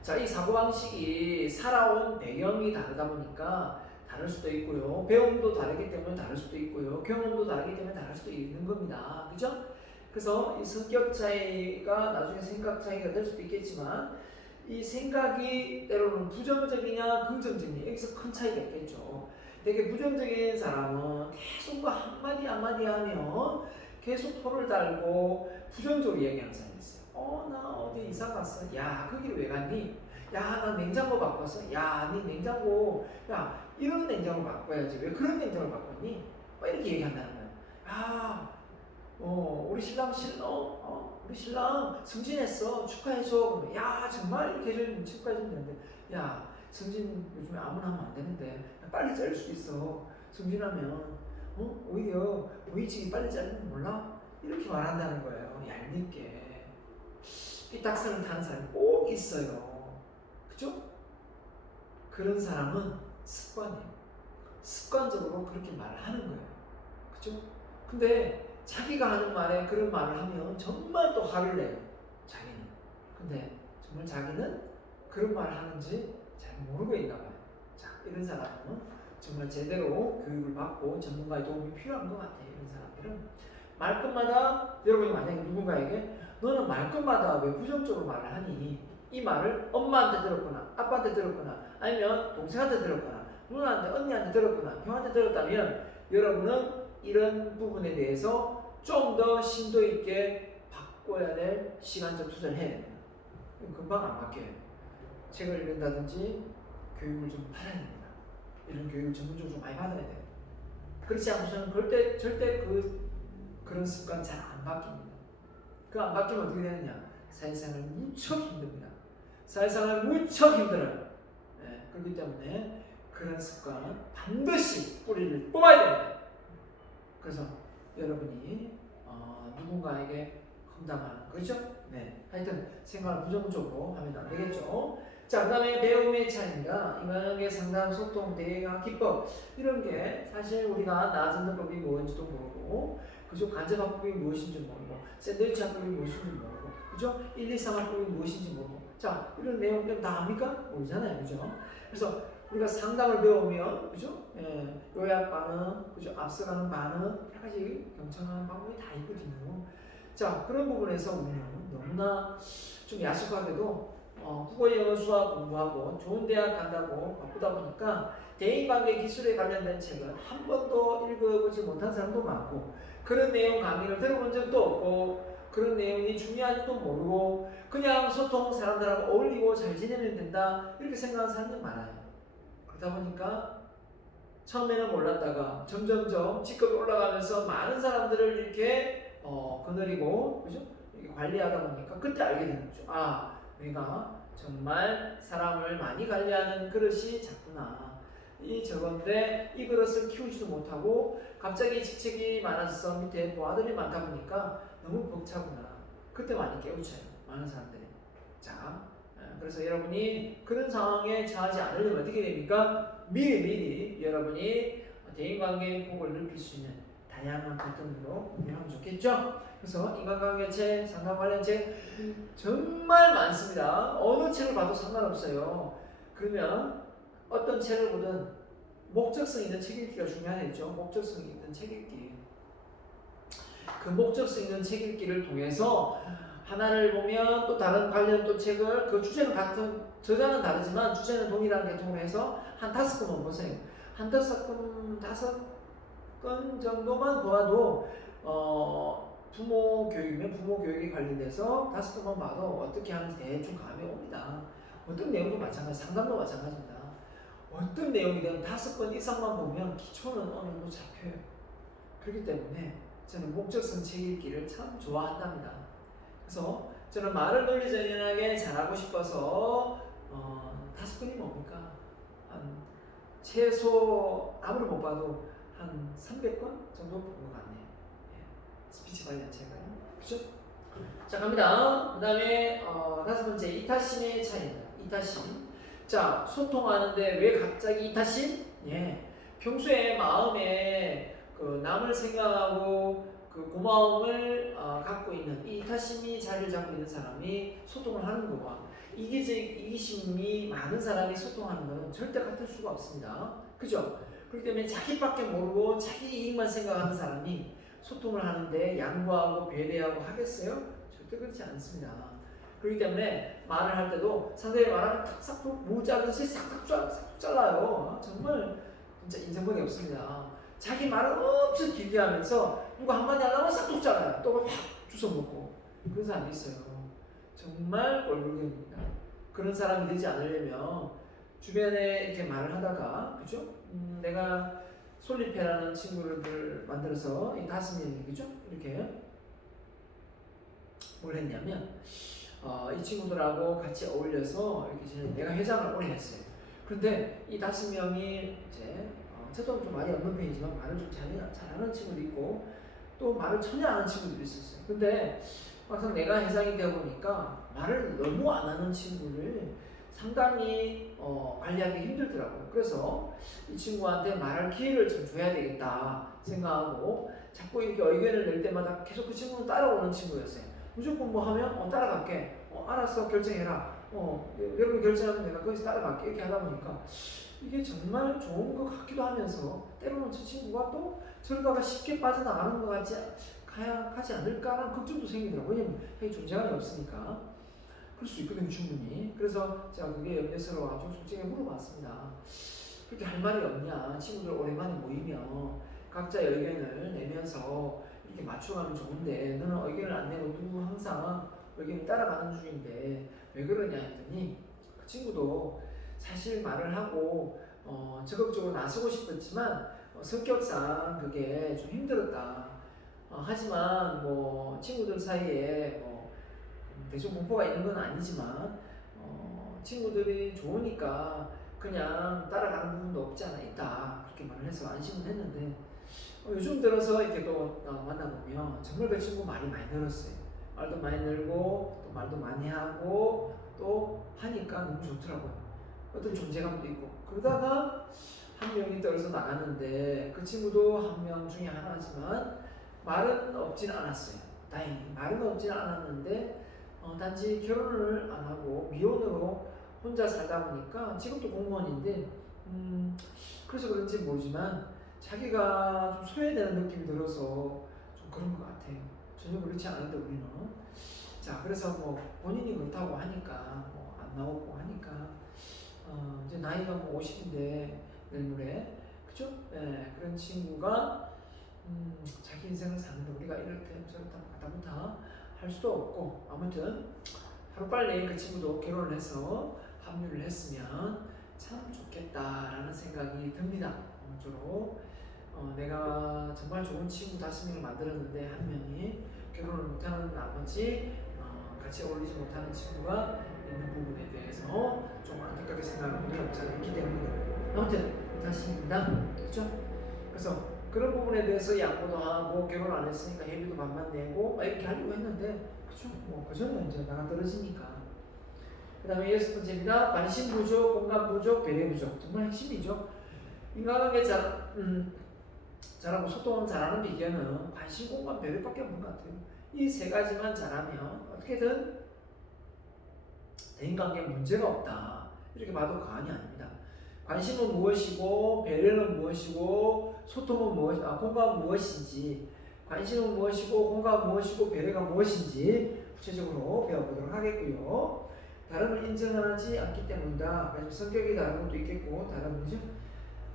자, 이 사고방식이 살아온 배경이 다르다 보니까 다를 수도 있고요. 배움도 다르기 때문에 다를 수도 있고요. 경험도 다르기 때문에 다를 수도 있는 겁니다. 그죠? 그래서 이 성격 차이가 나중에 생각 차이가 될 수도 있겠지만 이 생각이 때로는 부정적이냐 긍정적이냐 여기서 큰 차이가 있겠죠. 되게 부정적인 사람은 계속 뭐 한마디 한마디 하면 계속 토를 달고 부정적으로 얘기하는 사람이 있어요. 나 어디 이사 갔어. 야, 거기 왜 갔니? 야, 나 냉장고 바꿨어. 야, 네 냉장고, 야, 이런 냉장고 바꿔야지. 왜 그런 냉장고를 바꿨니? 막 이렇게 얘기한다는 거야. 야, 우리 신랑 우리 신랑 승진했어. 축하해줘. 야, 정말 이렇게 해주면 축하해주면 되는데, 야, 승진 요즘에 아무나 하면 안 되는데 빨리 자를 수 있어. 승진하면 오히려 보이지 빨리 자르는 거 몰라? 이렇게 말한다는 거예요. 얄밉게. 삐딱선을 타는 사람이 꼭 있어요. 그죠? 그런 사람은 습관이에요. 습관적으로 그렇게 말을 하는 거예요. 그죠? 근데 자기가 하는 말에 그런 말을 하면 정말 또 화를 내요. 자기는. 근데 정말 자기는 그런 말을 하는지 잘 모르고 있나 봐요. 자, 이런 사람은 정말 제대로 교육을 받고 전문가의 도움이 필요한 것 같아요. 이런 사람들은 말끝마다, 여러분이 만약에 누군가에게 너는 말끝마다 왜 부정적으로 말을 하니? 이 말을 엄마한테 들었거나 아빠한테 들었거나 아니면 동생한테 들었거나 누나한테 언니한테 들었거나 형한테 들었다면 여러분은 이런 부분에 대해서 좀 더 심도 있게 바꿔야 될 시간적 투자를 해야 됩니다. 금방 안 바뀌어요. 책을 읽는다든지 교육을 좀 받아야 됩니다. 이런 교육을 전문적으로 좀 많이 받아야 돼요. 그렇지 않고서는 절대 그런 습관 잘 안 바뀝니다. 그 안 바뀌면 어떻게 되느냐? 사회생활 무척 힘듭니다. 사회생활 무척 힘들어요. 네, 그렇기 때문에 그런 습관은 반드시 뿌리를 뽑아야 됩니다. 그래서 여러분이 누군가에게 험담하는 거죠? 네, 하여튼 생각을 부정적으로 하면 안 되겠죠. 자, 그 다음에 배움의 차이입니다. 인간관계 상담, 소통, 대화, 기법 이런 게 사실 우리가 나아진 법이 무엇인지도 모르고 그죠? 간접학법이 무엇인지 모르고 샌드위치 학법이 무엇인지 모르고 그죠? 1, 2, 3 학법이 무엇인지 모르고 자, 이런 내용들 다 압니까? 모르잖아요. 그죠? 그래서 우리가 상담을 배우면 그죠? 예, 요약 반응, 그죠? 앞서가는 반응 여러 가지 경청하는 방법이 다 있거든요. 자, 그런 부분에서 우리는 너무나 좀 야속하게도 국어, 영어, 수학 공부하고 좋은 대학 간다고 바쁘다 보니까 대인관계 기술에 관련된 책을 한 번도 읽어보지 못한 사람도 많고 그런 내용 강의를 들어본 적도 없고 그런 내용이 중요한지도 모르고 그냥 소통 사람들하고 어울리고 잘 지내면 된다 이렇게 생각하는 사람들이 많아요. 그러다 보니까 처음에는 몰랐다가 점점점 직급이 올라가면서 많은 사람들을 이렇게 거느리고 그죠? 이렇게 관리하다 보니까 그때 알게 되는 거죠. 아, 내가 정말 사람을 많이 관리하는 그릇이 작구나. 저건데 이 그릇을 키우지도 못하고 갑자기 직책이 많아서 밑에 부하들이 많다 보니까 너무 벅차구나. 그때 많이 깨우쳐요. 많은 사람들이. 자, 그래서 여러분이 그런 상황에 처하지 않으려면 어떻게 됩니까? 미리 여러분이 대인관계의 폭을 넓힐 수 있는 다양한 패턴으로 운영하면 좋겠죠? 그래서 인간관계 책, 상담 관련 책 정말 많습니다. 어느 책을 봐도 상관없어요. 그러면 어떤 책을 보든 목적성 있는 책 읽기가 중요하겠죠. 목적성 있는 책 읽기. 그 목적성 있는 책 읽기를 통해서 하나를 보면 또 다른 관련 또 책을 그 주제는 같은 저자는 다르지만 주제는 동일한 계통으로 해서 한 5권만 보세요. 한 5권 정도만 보아도 부모 교육이면 부모 교육에 관련돼서 5권만 봐도 어떻게 하는지 대충 감이 옵니다. 어떤 내용도 마찬가지, 상담도 마찬가지입니다. 어떤 내용이든 5권 이상만 보면 기초는 어느 정도 잡혀요. 그렇기 때문에 저는 목적성 책 읽기를 참 좋아한답니다. 그래서 저는 말을 논리적연하게 잘하고 싶어서 5권이 뭡니까? 한 최소 아무리 못 봐도 한 300권 정도 본 것 같네요. 예. 스피치 관련 책은 그죠? 자, 갑니다. 그 다음에 5번째 이타심의 차이입니다. 이타심. 자, 소통하는데 왜 갑자기 이타심? 예. 평소에 마음에 그 남을 생각하고 그 고마움을 갖고 있는 이 이타심이 자리를 잡고 있는 사람이 소통을 하는 거와 이기심이 많은 사람이 소통하는 것은 절대 같을 수가 없습니다. 그죠? 그렇기 때문에 자기밖에 모르고 자기 이익만 생각하는 사람이 소통을 하는데 양보하고 배려하고 하겠어요? 절대 그렇지 않습니다. 그렇기 때문에 말을 할 때도 상대의 말하는 탁싹 무자르듯이 싹싹 잘라요. 정말 진짜 인정력이 없습니다. 자기 말을 엄청 길게 하면서 누가 한마디 하려면 싹 둑잖아요. 또 확 주워먹고 그런 사람이 있어요. 정말 꼴불견입니다. 그런 사람이 되지 않으려면 주변에 이렇게 말을 하다가 그죠? 내가 솔리페라는 친구를 만들어서 이 5명이 그죠? 이렇게 뭘 했냐면 이 친구들하고 같이 어울려서 이렇게 내가 회장을 오래 했어요. 그런데 이 5명이 이제 저도 좀 말이 없는 편이지만 말을 좀 잘하는 친구도 있고 또 말을 전혀 안 하는 친구들도 있었어요. 근데 막상 내가 회장이 되어 보니까 말을 너무 안 하는 친구를 상당히 관리하기 힘들더라고요. 그래서 이 친구한테 말할 기회를 좀 줘야 되겠다 생각하고 자꾸 이렇게 의견을 낼 때마다 계속 그 친구는 따라오는 친구였어요. 무조건 뭐 하면 따라갈게. 알았어 결정해라. 여러분 결정하면 내가 거기서 따라갈게. 이렇게 하다 보니까 이게 정말 좋은 것 같기도 하면서 때로는 저 친구가 또 저러다가 쉽게 빠져나가는 것 가지 않을까라는 걱정도 생기더라고요. 왜냐면 존재감이 없으니까. 그럴 수 있거든요, 충분히. 그래서 제가 그게 염려스러워 아주 솔직히 물어봤습니다. 그렇게 할 말이 없냐? 친구들 오랜만에 모이면 각자의 의견을 내면서 이렇게 맞춰가면 좋은데 너는 의견을 안 내고 누구 항상 의견을 따라가는 중인데 왜 그러냐 했더니 그 친구도 사실 말을 하고 적극적으로 나서고 싶었지만 성격상 그게 좀 힘들었다. 하지만 뭐 친구들 사이에 대중 공포가 있는 건 아니지만 친구들이 좋으니까 그냥 따라가는 부분도 없지 않아 있다 그렇게 말을 해서 안심은 했는데 요즘 들어서 이렇게 또 만나보면 정말 그 친구 말이 많이 늘었어요. 말도 많이 늘고 또 말도 많이 하고 또 하니까 너무 좋더라고요. 어떤 존재감도 있고 그러다가 한 명이 떨어져 나갔는데 그 친구도 한 명 중에 하나지만 말은 없진 않았어요. 다행히 말은 없진 않았는데 단지 결혼을 안 하고 미혼으로 혼자 살다 보니까 지금도 공무원인데 그래서 그런지 모르지만 자기가 좀 소외되는 느낌이 들어서 좀 그런 것 같아요. 전혀 그렇지 않은데 우리는 자 그래서 뭐 본인이 그렇다고 하니까 뭐 안 나오고 하니까 이제 나이가 뭐 50인데 내일 모레 그죠? 네, 그런 친구가 자기 인생을 사는데 우리가 이렇다 저렇다 마다못하 할 수도 없고 아무튼 하루빨리 그 친구도 결혼을 해서 합류를 했으면 참 좋겠다라는 생각이 듭니다. 주로 내가 정말 좋은 친구 5명을 만들었는데 한 명이 결혼을 못하는 나머지 같이 어울리지 못하는 친구가 있는 부분에 대해서 좀 안타깝게 생각하는 분이 없지 않아 있기 때문에 아무튼 다시입니다. 그렇죠? 그래서 그런 부분에 대해서 양보도 하고 결혼 안 했으니까 회비도 반만 내고 이렇게 하려고 했는데 그렇죠? 뭐 그전에 이제 나가 떨어지니까. 그 다음에 6번째입니다. 관심 부족, 공감 부족, 배려 부족. 정말 핵심이죠. 인간관계 잘하고 소통 잘하는 비결은 관심, 공감, 배려밖에 없는 것 같아요. 이 3가지만 잘하면 어떻게든 대인관계에 문제가 없다. 이렇게 봐도 과언이 아닙니다. 관심은 무엇이고 배려는 무엇이고 소통은 공감은 무엇인지 관심은 무엇이고 공감은 무엇이고 배려가 무엇인지 구체적으로 배워보도록 하겠고요. 다름을 인정하지 않기 때문이다. 성격이 다른 것도 있겠고 다른 거죠.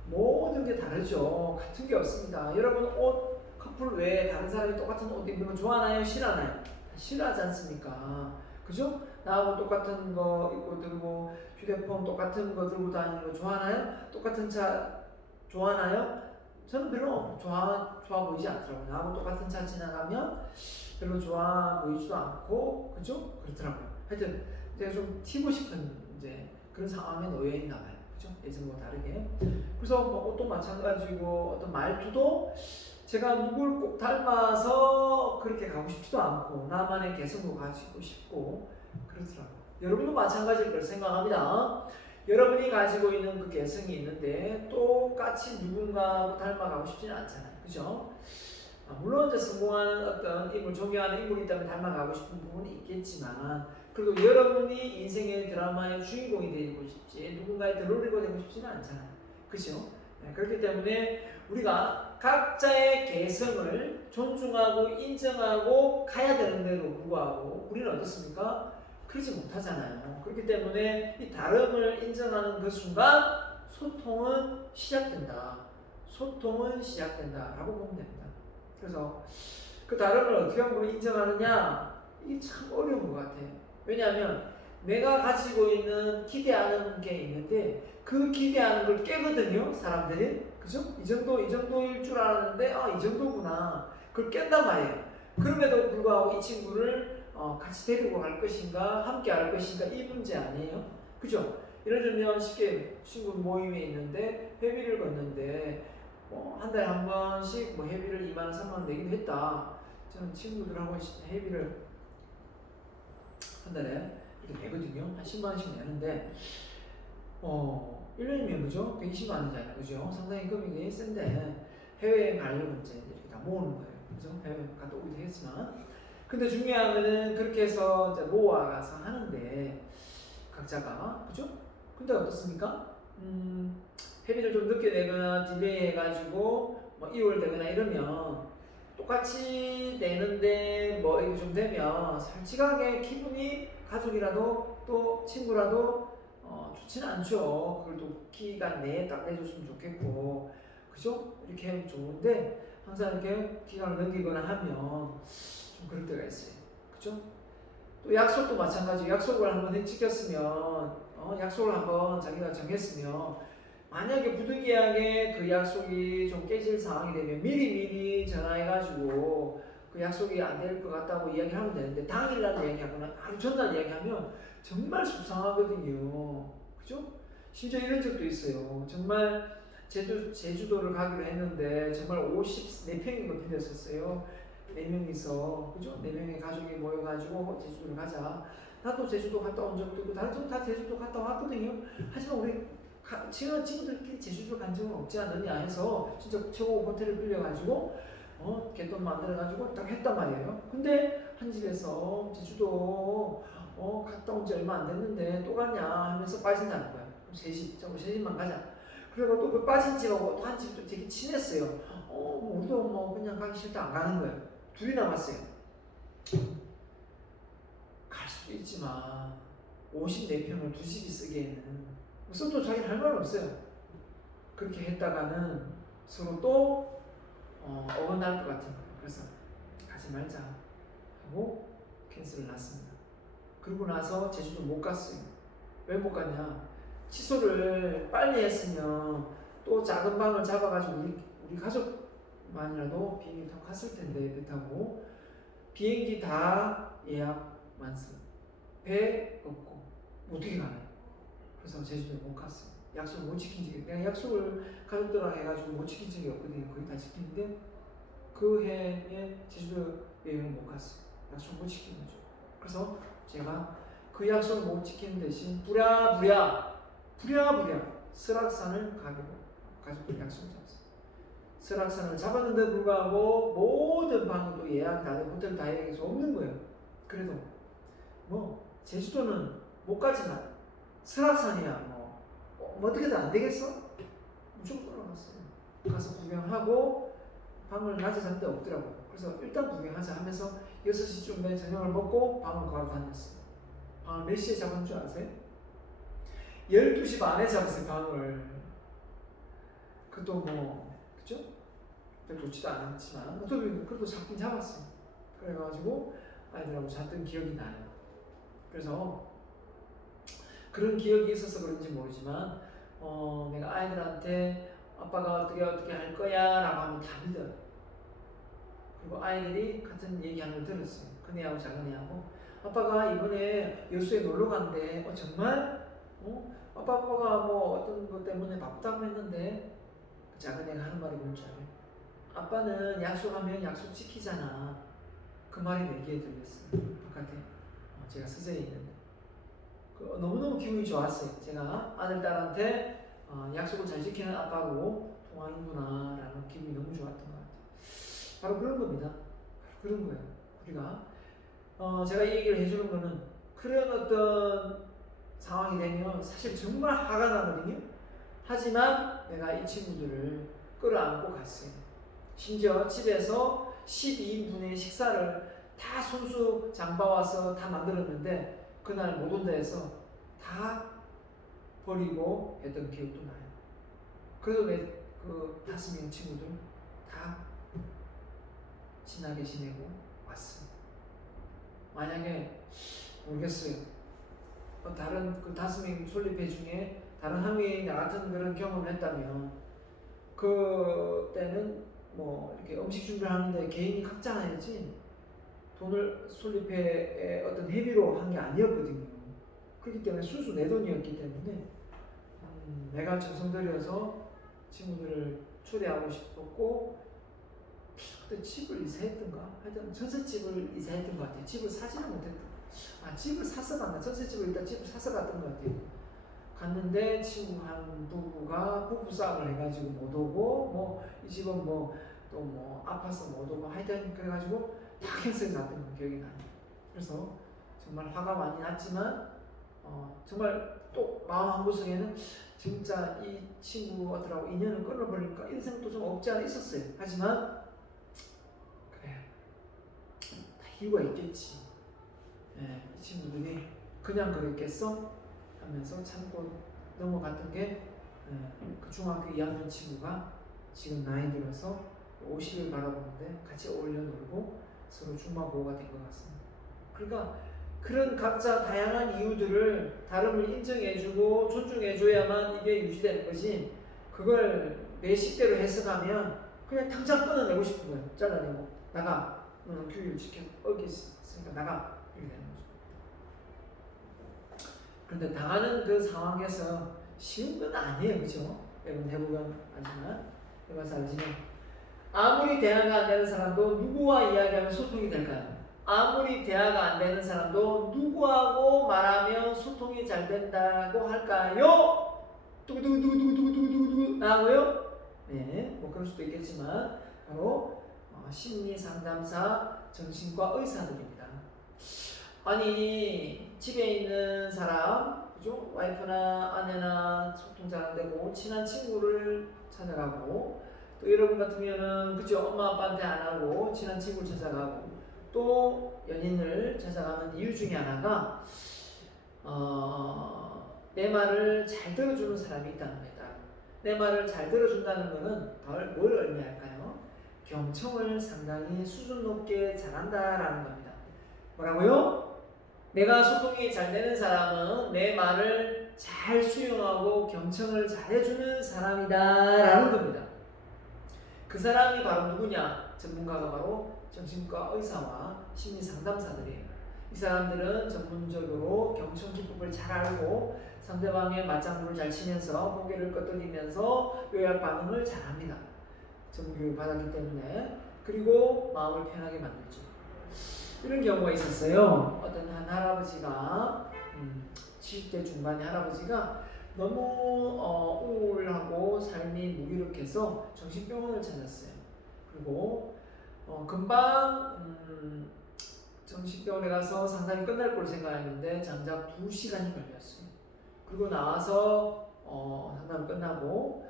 모든 게 다르죠. 같은 게 없습니다. 여러분 옷 커플 외에 다른 사람이 똑같은 옷 입는 거 좋아하나요? 싫어하나요? 싫어하지 않습니까? 그죠? 나하고 똑같은 거 입고 들고 휴대폰 똑같은 거 들고 다니는 거 좋아하나요? 똑같은 차 좋아하나요? 저는 별로 좋아 보이지 않더라고요. 나하고 똑같은 차 지나가면 별로 좋아 보이지도 않고 그죠? 그렇더라고요. 하여튼 제가 좀 튀고 싶은 이제 그런 상황에 놓여 있나 봐요. 그죠? 예전과 다르게. 그래서 뭐 옷도 마찬가지고 어떤 말투도 제가 누굴 꼭 닮아서 그렇게 가고 싶지도 않고 나만의 개성도 가지고 싶고 그렇더라고요. 여러분도 마찬가지일 걸 생각합니다. 여러분이 가지고 있는 그 개성이 있는데 똑같이 누군가하고 닮아가고 싶지는 않잖아요. 그죠? 물론 이제 성공하는 어떤 인물, 존경하는 인물이 있다면 닮아가고 싶은 부분이 있겠지만 그리고 여러분이 인생의 드라마의 주인공이 되고 싶지 누군가의 드롤리가 되고 싶지는 않잖아요. 그죠? 네, 그렇기 때문에 우리가 각자의 개성을 존중하고 인정하고 가야 되는데도 불구하고 우리는 어떻습니까? 그러지 못하잖아요. 그렇기 때문에 이 다름을 인정하는 그 순간 소통은 시작된다. 소통은 시작된다라고 보면 됩니다. 그래서 그 다름을 어떻게 하면 인정하느냐? 이게 참 어려운 것 같아요. 왜냐하면 내가 가지고 있는 기대하는 게 있는데 그 기대하는 걸 깨거든요, 사람들이. 그죠? 이 정도일 줄 알았는데, 이 정도구나. 그걸 깬단 말이에요. 그럼에도 불구하고 이 친구를 같이 데리고 갈 것인가, 함께 할 것인가, 이 문제 아니에요? 그죠? 예를 들면 쉽게 친구 모임에 있는데 회비를 걷는데 한 달에 한 번씩 회비를 2만 원, 3만 원 내기도 했다. 저는 친구들하고 회비를 한 달에 이렇게 내거든요. 한 10만 원씩 내는데 1년이면 그죠? 120만 원이잖아요. 그죠? 상당히 금액이 센데 해외여행 가려고 이제 이렇게 다 모으는 거예요. 그죠? 해외여행 갔다 오기도 했지만 근데 중요한 거는 그렇게 해서 이제 모아가서 하는데 각자가 그죠? 근데 어떻습니까? 회비를 좀 늦게 내거나 딜레이 해가지고 2월 되거나 이러면 똑같이 내는데 이게 좀 되면 솔직하게 기분이 가족이라도 또 친구라도 좋지는 않죠. 그걸 또 기간 내에 딱 내줬으면 좋겠고 그죠? 이렇게 하면 좋은데 항상 이렇게 기간을 넘기거나 하면 좀 그럴 때가 있어요. 그죠? 또 약속도 마찬가지. 약속을 한번 지켰으면 약속을 한번 자기가 정했으면 만약에 부득이하게 그 약속이 좀 깨질 상황이 되면 미리 전화해가지고 그 약속이 안 될 것 같다고 이야기를 하면 되는데 당일날 이야기하거나 하루 전날 이야기하면 정말 속상하거든요. 그죠? 심지어 이런 적도 있어요. 정말 제주도를 가기로 했는데 정말 54평인가 빌렸었어요. 4명이서 그죠? 4명의 가족이 모여가지고 제주도를 가자. 나도 제주도 갔다 온 적도 있고 다른 친구 다 제주도 갔다 왔거든요. 하지만 우리 친구들끼리 제주도 간 적은 없지 않느냐 해서 진짜 최고 호텔을 빌려가지고 갯돈 만들어가지고 딱 했단 말이에요. 근데 한 집에서 제주도 갔다 온 지 얼마 안 됐는데 또 가냐 하면서 빠진다는 거야. 그럼 세 집만 가자. 그리고 또 그 빠진 집하고 또 한 집도 되게 친했어요. 우리도 그냥 가기 싫다 안 가는 거예요. 둘이 남았어요. 갈 수도 있지만 54평을 두 집이 쓰기에는 써도 자기는 할 말 없어요. 그렇게 했다가는 서로 또 어긋날 것 같은 거예요. 그래서 가지 말자 하고 캔슬을 놨습니다. 그러고 나서 제주도 못 갔어요. 왜 못 갔냐? 취소를 빨리 했으면 또 작은 방을 잡아가지고 우리 가족만이라도 비행기 타고 갔을 텐데 배 타고 비행기 다 예약 만습 배 없고 어떻게 가나요? 그래서 제주도에 못 갔어요. 약속을 못 지킨 적이 내가 약속을 가족들랑 해가지고 못 지킨 적이 없거든요. 거의 다 지키는데 그 해에 제주도 여행을 못 갔어요. 약속 못 지킨 거죠. 그래서 제가 그 약속을 못 지키는 대신 부랴부랴 설악산을 가기로 가족들 약속을 잡았어요. 설악산을 잡았는데 불구하고 모든 방도 예약 다 되고 호텔 다 예약해서 없는 거예요. 그래도 제주도는 못 가지만 설악산이야 어떻게든 안 되겠어? 무조건 올라갔어요. 가서 구경하고 방을 낮에 잤는데 없더라고요. 그래서 일단 구경하자 하면서 6시쯤에 저녁을 먹고 방을 바로 다녔어요. 방을 몇 시에 잡은 줄 아세요? 12시 반에 잡았어요, 방을. 그것도 그죠? 별 좋지도 않았지만, 그래도 잡긴 잡았어요. 그래가지고 아이들하고 잤던 기억이 나요. 그래서 그런 기억이 있어서 그런지 모르지만, 내가 아이들한테 아빠가 어떻게 할 거야 라고 하면 다 믿어요. 그리고 아이들이 같은 얘기하는 걸 들었어요. 큰애하고 작은애하고 아빠가 이번에 여수에 놀러 간대. 정말? 아빠가 어떤 것 때문에 바쁘다고 했는데 그 작은애가 하는 말이 뭔지 알아요? 아빠는 약속하면 약속 지키잖아. 그 말이 내 귀에 들렸어요. 바깥에 제가 서재에 있는데 너무너무 기분이 좋았어요. 제가 아들 딸한테 약속을 잘 지키는 아빠로 통하는구나 라는 기분이 너무 좋았던 것 같아요. 바로 그런 겁니다. 바로 그런 거예요. 우리가 제가 이 얘기를 해주는 거는 그런 어떤 상황이 되면 사실 정말 화가 나거든요. 하지만 내가 이 친구들을 끌어안고 갔어요. 심지어 집에서 12인분의 식사를 다 손수 장봐와서 다 만들었는데 그날 못 온다 해서 다 버리고 했던 기억도 나요. 그래도 내 그 5명 친구들 다 친하게 지내고 왔어요. 만약에 모르겠어요. 다른 그 5명 솔잎회 중에 다른 한 명이 나 같은 그런 경험을 했다면 그때는 뭐 이렇게 음식 준비를 하는데 개인이 각자 해야지 돈을 솔잎회에 어떤 회비로 한 게 아니었거든요. 그렇기 때문에 순수 내 돈이었기 때문에 내가 정성 들여서 친구들을 초대하고 싶었고 그때 집을 이사했던가 하여튼 전셋집을 이사했던 것 같아요. 집을 사지는 못했던 집을 사서 갔나 전셋집을 일단 집을 사서 갔던 것 같아요. 갔는데 친구 한 부부가 부부싸움을 해가지고 못 오고 뭐 이 집은 뭐 또 뭐 아파서 못 오고 하여튼 그래가지고 다 캔슬이 났던 기억이 나요. 그래서 정말 화가 많이 났지만 정말 또 마음 한구석에는 진짜 이 친구들하고 인연을 끊어버리니까 인생도 좀 없지 않아 있었어요. 하지만 그래 다 이유가 있겠지. 이 친구들이 그냥 그랬겠어? 하면서 참고 넘어갔던 게 그 중학교 2학년 친구가 지금 나이 들어서 50을 바라보는데 같이 어울려 놀고 서로 중마고우가 된 것 같습니다. 그러니까 그런 각자 다양한 이유들을 다름을 인정해주고 존중해줘야만 이게 유지되는 거지 그걸 내 식대로 해석하면 그냥 당장 끊어내고 싶은 거예요. 잘라내고 나가 너는 규율 지켜 어겼으니까 나가 이렇게 되는 거죠. 그런데 당하는 그 상황에서 쉬운 건 아니에요. 그죠? 여러분 대부분 알지만 해봐서 알지만 아무리 대화가 안 되는 사람도 누구와 이야기하면 소통이 될까요? 아무리 대화가 안 되는 사람도 누구하고 말하면 소통이 잘 된다고 할까요? 누구 나고요? 네, 뭐 그럴 수도 있겠지만 바로 심리 상담사, 정신과 의사들입니다. 아니 집에 있는 사람, 그죠? 와이프나 아내나 소통 잘 안 되고 친한 친구를 찾아가고 또 여러분 같으면은 그죠? 엄마 아빠한테 안 하고 친한 친구를 찾아가고 또 연인을 찾아가는 이유 중에 하나가 내 말을 잘 들어주는 사람이 있다는 겁니다. 내 말을 잘 들어준다는 것은 뭘 의미할까요? 경청을 상당히 수준 높게 잘한다라는 겁니다. 뭐라고요? 내가 소통이 잘 되는 사람은 내 말을 잘 수용하고 경청을 잘해주는 사람이다라는 겁니다. 그 사람이 바로 누구냐? 전문가가 바로 정신과 의사와 심리 상담사들이에요. 이 사람들은 전문적으로 경청 기법을 잘 알고 상대방의 맞장구를 잘 치면서 고개를 끄덕이면서 요약 반응을 잘 합니다. 전문교육 받았기 때문에. 그리고 마음을 편하게 만들죠. 이런 경우가 있었어요. 어떤 한 할아버지가 70대 중반의 할아버지가 너무 우울하고 삶이 무기력해서 정신병원을 찾았어요. 그리고 금방 정신병원에 가서 상담이 끝날 걸 생각했는데 장작 2시간이 걸렸어요. 그리고 나와서 상담이 끝나고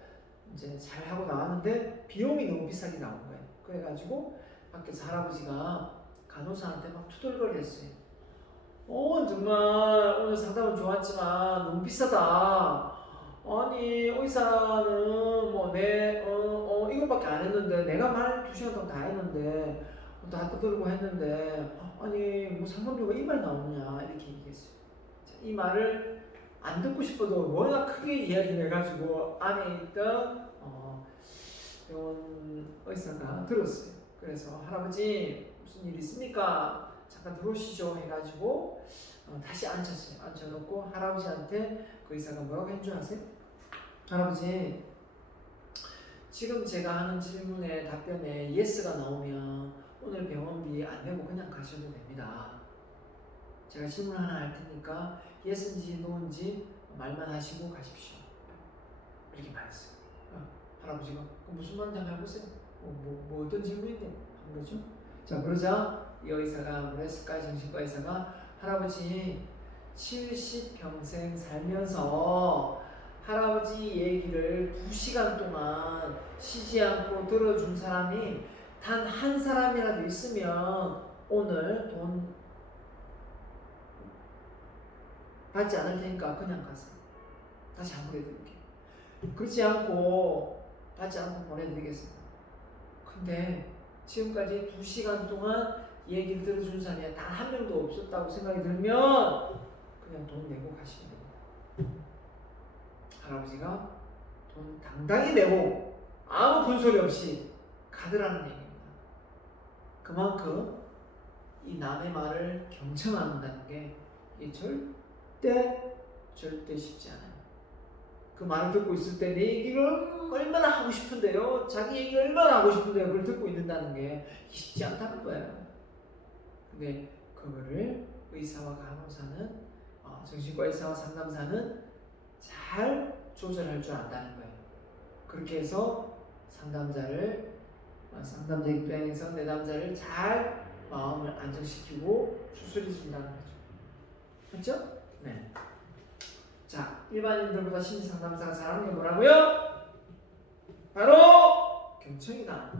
이제 잘 하고 나왔는데 비용이 너무 비싸게 나온 거예요. 그래가지고 밖에서 할아버지가 간호사한테 막 투덜거렸어요. 정말 오늘 상담은 좋았지만 너무 비싸다. 아니 의사는 뭐 이것밖에 안 했는데 내가 말 2시간 동안 다 했는데 다 떠들고 했는데 아니 뭐 상담료가 이 말 나오느냐 이렇게 얘기했어요. 이 말을 안 듣고 싶어도 워낙 크게 이야기를 해가지고 안에 있던 병원 의사가 들었어요. 그래서 할아버지 무슨 일 있습니까? 잠깐 들어오시죠 해가지고 다시 앉혔어요. 앉혀놓고 할아버지한테 그 의사가 뭐라고 했는 줄 아세요? 할아버지 지금 제가 하는 질문에 답변에 예스가 나오면 오늘 병원비 안 내고 그냥 가셔도 됩니다. 제가 질문 하나 할 테니까 예스인지 노인지 말만 하시고 가십시오. 이렇게 말했어요. 할아버지가 무슨 말인지 한번 해보세요. 뭐 어떤 질문인데 한 거죠? 자 그러자 이 의사가 뭐 했을까? 정신과 의사가 할아버지 70평생 살면서 할아버지 얘기를 2시간 동안 쉬지 않고 들어준 사람이 단 한 사람이라도 있으면 오늘 돈 받지 않을 테니까 그냥 가세요. 다시 한 번 해드릴게요. 그렇지 않고 받지 않고 보내드리겠습니다. 근데 지금까지 2시간 동안 얘기를 들어준 사람이 단 한 명도 없었다고 생각이 들면 그냥 돈 내고 가시면 됩니다. 할아버지가 돈 당당히 내고 아무 군소리 없이 가더라는 얘기입니다. 그만큼 이 남의 말을 경청한다는 게 이게 절대 쉽지 않아요. 그 말을 듣고 있을 때 내 얘기를 얼마나 하고 싶은데요. 자기 얘기를 얼마나 하고 싶은데요. 그걸 듣고 있는다는 게 쉽지 않다는 거예요. 근데 그거를 의사와 간호사는 정신과 의사와 상담사는 잘 조절할 줄 안다는 거예요. 그렇게 해서 상담자 입장에서 내담자를 잘 마음을 안정시키고 추스리 준다는 거죠. 그렇죠? 네. 자, 일반인들보다 심리상담사가 잘하는 게 뭐라고요? 바로 경청이다.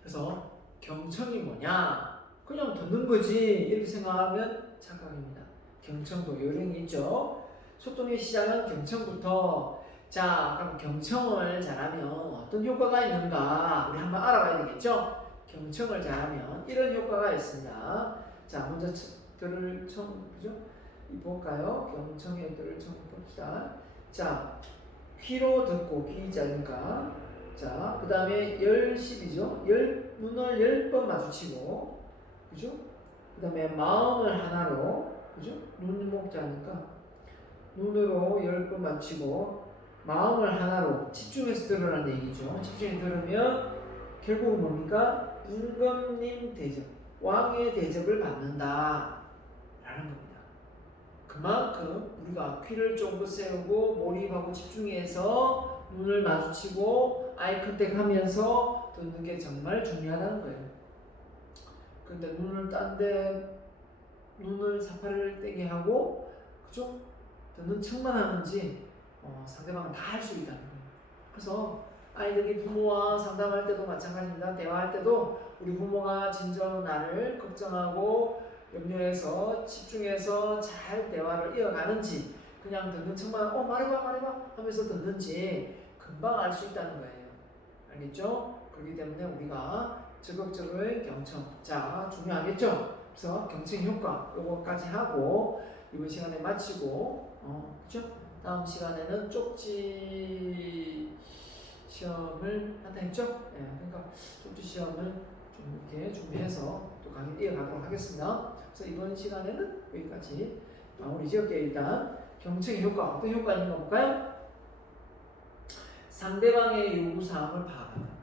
그래서 경청이 뭐냐? 그냥 듣는 거지 이렇게 생각하면 착각입니다. 경청도 요령이 있죠. 소통의 시작은 경청부터. 자, 그럼 경청을 잘하면 어떤 효과가 있는가 우리 한번 알아봐야 되겠죠? 경청을 잘하면 이런 효과가 있습니다. 자, 먼저 들을 청 그죠? 볼까요? 경청의 들을 청 봅시다. 자, 귀로 듣고 귀자니까. 자, 그 다음에 열십이죠. 눈을 10번 마주치고, 그죠? 그 다음에 마음을 하나로, 그죠? 눈목자니까 눈으로 10번 마주치고 마음을 하나로 집중해서 들으라는 얘기죠. 집중해서 들으면 결국은 뭡니까? 임금님 대접, 왕의 대접을 받는다 라는 겁니다. 그만큼 우리가 귀를 쫑긋 세우고 몰입하고 집중해서 눈을 마주치고 아이 컨택하면서 듣는 게 정말 중요하다는 거예요. 근데 눈을 사파를 떼게 하고 그죠? 듣는 척만 하는지 상대방은 다 할 수 있다는 거예요. 그래서 아이들이 부모와 상담할 때도 마찬가지입니다. 대화할 때도 우리 부모가 진정 나를 걱정하고 염려해서 집중해서 잘 대화를 이어가는지 그냥 듣는 척만 말해봐 하면서 듣는지 금방 알 수 있다는 거예요. 알겠죠? 그렇기 때문에 우리가 적극적인 경청, 자 중요하겠죠? 그래서 경청 효과 요거까지 하고 이번 시간에 마치고 그렇죠? 다음 시간에는 쪽지 시험을 한다 했죠? 예, 그러니까 쪽지 시험을 좀 이렇게 준비해서 또 강의 이어가도록 하겠습니다. 그래서 이번 시간에는 여기까지 마무리 지을게요. 일단 경청의 효과, 어떤 효과 있는가 볼까요? 상대방의 요구사항을 파악한다.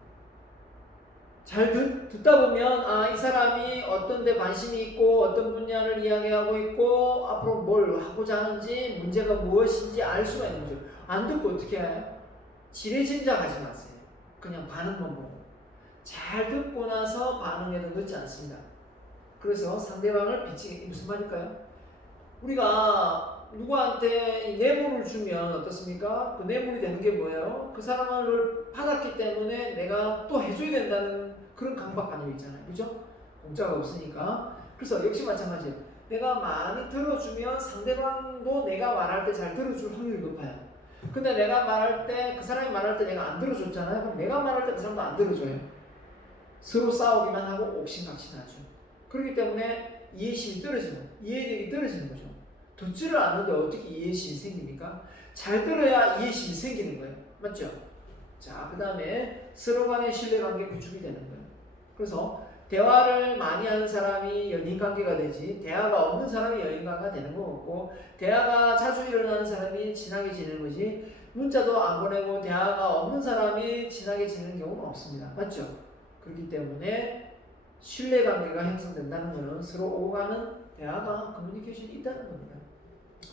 잘 듣다 보면 이 사람이 어떤 데 관심이 있고 어떤 분야를 이야기하고 있고 앞으로 뭘 하고자 하는지 문제가 무엇인지 알 수가 있는 거죠. 안 듣고 어떻게 해요? 지레짐작하지 마세요. 그냥 반응만 보고. 잘 듣고 나서 반응해도 늦지 않습니다. 그래서 상대방을 비치게, 무슨 말일까요? 우리가 누구한테 뇌물을 주면 어떻습니까? 그 뇌물이 되는 게 뭐예요? 그 사람을 받았기 때문에 내가 또 해줘야 된다는 그런 강박관념이 있잖아요. 그죠? 공짜가 없으니까. 그래서 역시 마찬가지예요. 내가 많이 들어주면 상대방도 내가 말할 때 잘 들어줄 확률이 높아요. 근데 내가 말할 때, 그 사람이 말할 때 내가 안 들어줬잖아요. 그럼 내가 말할 때 그 사람도 안 들어줘요. 서로 싸우기만 하고 옥신각신하죠. 그렇기 때문에 이해심이 떨어지는, 이해력이 떨어지는 거죠. 듣지를 않는데 어떻게 이해심이 생깁니까? 잘 들어야 이해심이 생기는 거예요. 맞죠? 자, 그 다음에 서로 간의 신뢰관계 구축이 되는 거예요. 그래서 대화를 많이 하는 사람이 연인관계가 되지 대화가 없는 사람이 연인관계가 되는 거 없고 대화가 자주 일어나는 사람이 친하게 지내는 거지 문자도 안 보내고 대화가 없는 사람이 친하게 지내는 경우는 없습니다. 맞죠? 그렇기 때문에 신뢰관계가 형성된다는 것은 서로 오가는 대화가 커뮤니케이션이 있다는 겁니다.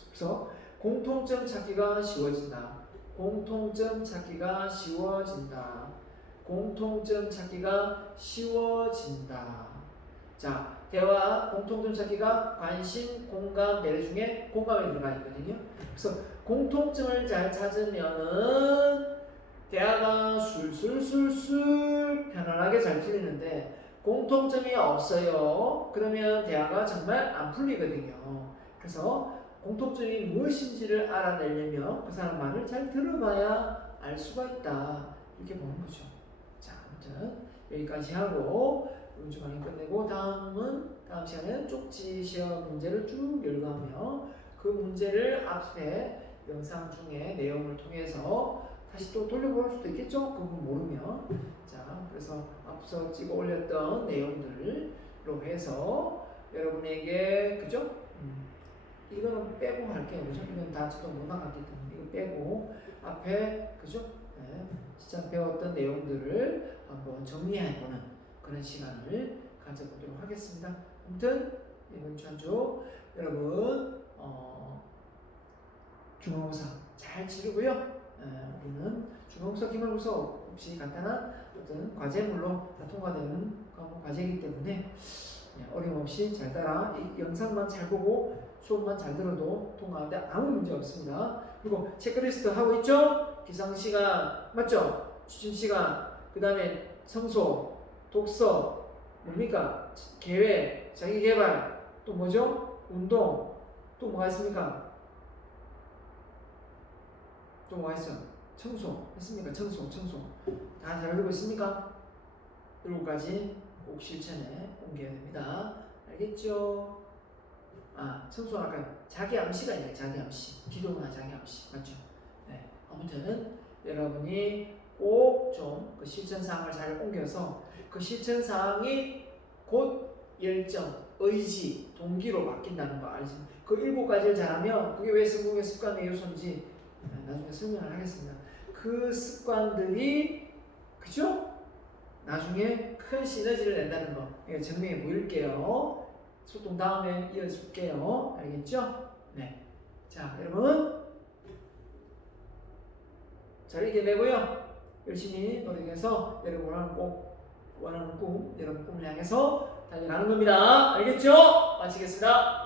그래서 공통점 찾기가 쉬워진다. 공통점 찾기가 쉬워진다. 공통점 찾기가 쉬워진다. 자, 대화 공통점 찾기가 관심, 공감, 배려 중에 공감이 들어가 있거든요. 그래서 공통점을 잘 찾으면은 대화가 술술술술 편안하게 잘 풀리는데 공통점이 없어요. 그러면 대화가 정말 안 풀리거든요. 그래서 공통점이 무엇인지를 알아내려면 그 사람 말을 잘 들어봐야 알 수가 있다. 이렇게 보는 거죠. 자, 아무튼 여기까지 하고 음주 강의 끝내고 다음 시간에는 쪽지 시험 문제를 쭉 열거하며 그 문제를 앞에 영상 중에 내용을 통해서 다시 또 돌려볼 수도 있겠죠? 그건 모르면. 자, 그래서 앞서 찍어 올렸던 내용들로 해서 여러분에게, 그죠? 이거는 빼고 할게요. 그죠? 이건 다 저도 못 나갔기 때문에 이거 빼고 앞에, 그죠? 네, 진짜 배웠던 내용들을 한번 정리해보는 그런 시간을 가져보도록 하겠습니다. 아무튼 이번 주 한 주 여러분 중간고사 잘 치르고요. 우리는 중간고사, 기말고사 없이 간단한 어떤 과제물로 다 통과되는 과제이기 때문에 어림없이 잘 따라 이 영상만 잘 보고 수업만 잘 들어도 통과하는데 아무 문제 없습니다. 그리고 체크리스트 하고 있죠? 기상시간 맞죠? 취침시간, 그 다음에 청소, 독서, 뭡니까? 계획, 자기개발, 또 뭐죠? 운동, 또 뭐가 있습니까? 또 뭐가 있어? 청소 했습니까? 청소 다 잘 되고 있습니까? 7가지 꼭 실천에 옮겨야 됩니다. 알겠죠? 청소는 아까 자기 암시가 있네. 자기 암시, 기도나 자기 암시 맞죠? 네, 아무튼 여러분이 꼭 좀 그 실천 사항을 잘 옮겨서 그 실천 사항이 곧 열정, 의지, 동기로 바뀐다는 거 알죠? 그 7가지를 잘하면 그게 왜 성공의 습관의 요소인지 나중에 설명을 하겠습니다. 그 습관들이, 그죠? 나중에 큰 시너지를 낸다는 거 증명해 보일게요. 소통 다음에 이어줄게요. 알겠죠? 네. 자, 여러분 잘 이겨내고요. 열심히 노력해서 여러분 원하는 꿈, 여러분 꿈을 향해서 달려가는 겁니다. 알겠죠? 마치겠습니다.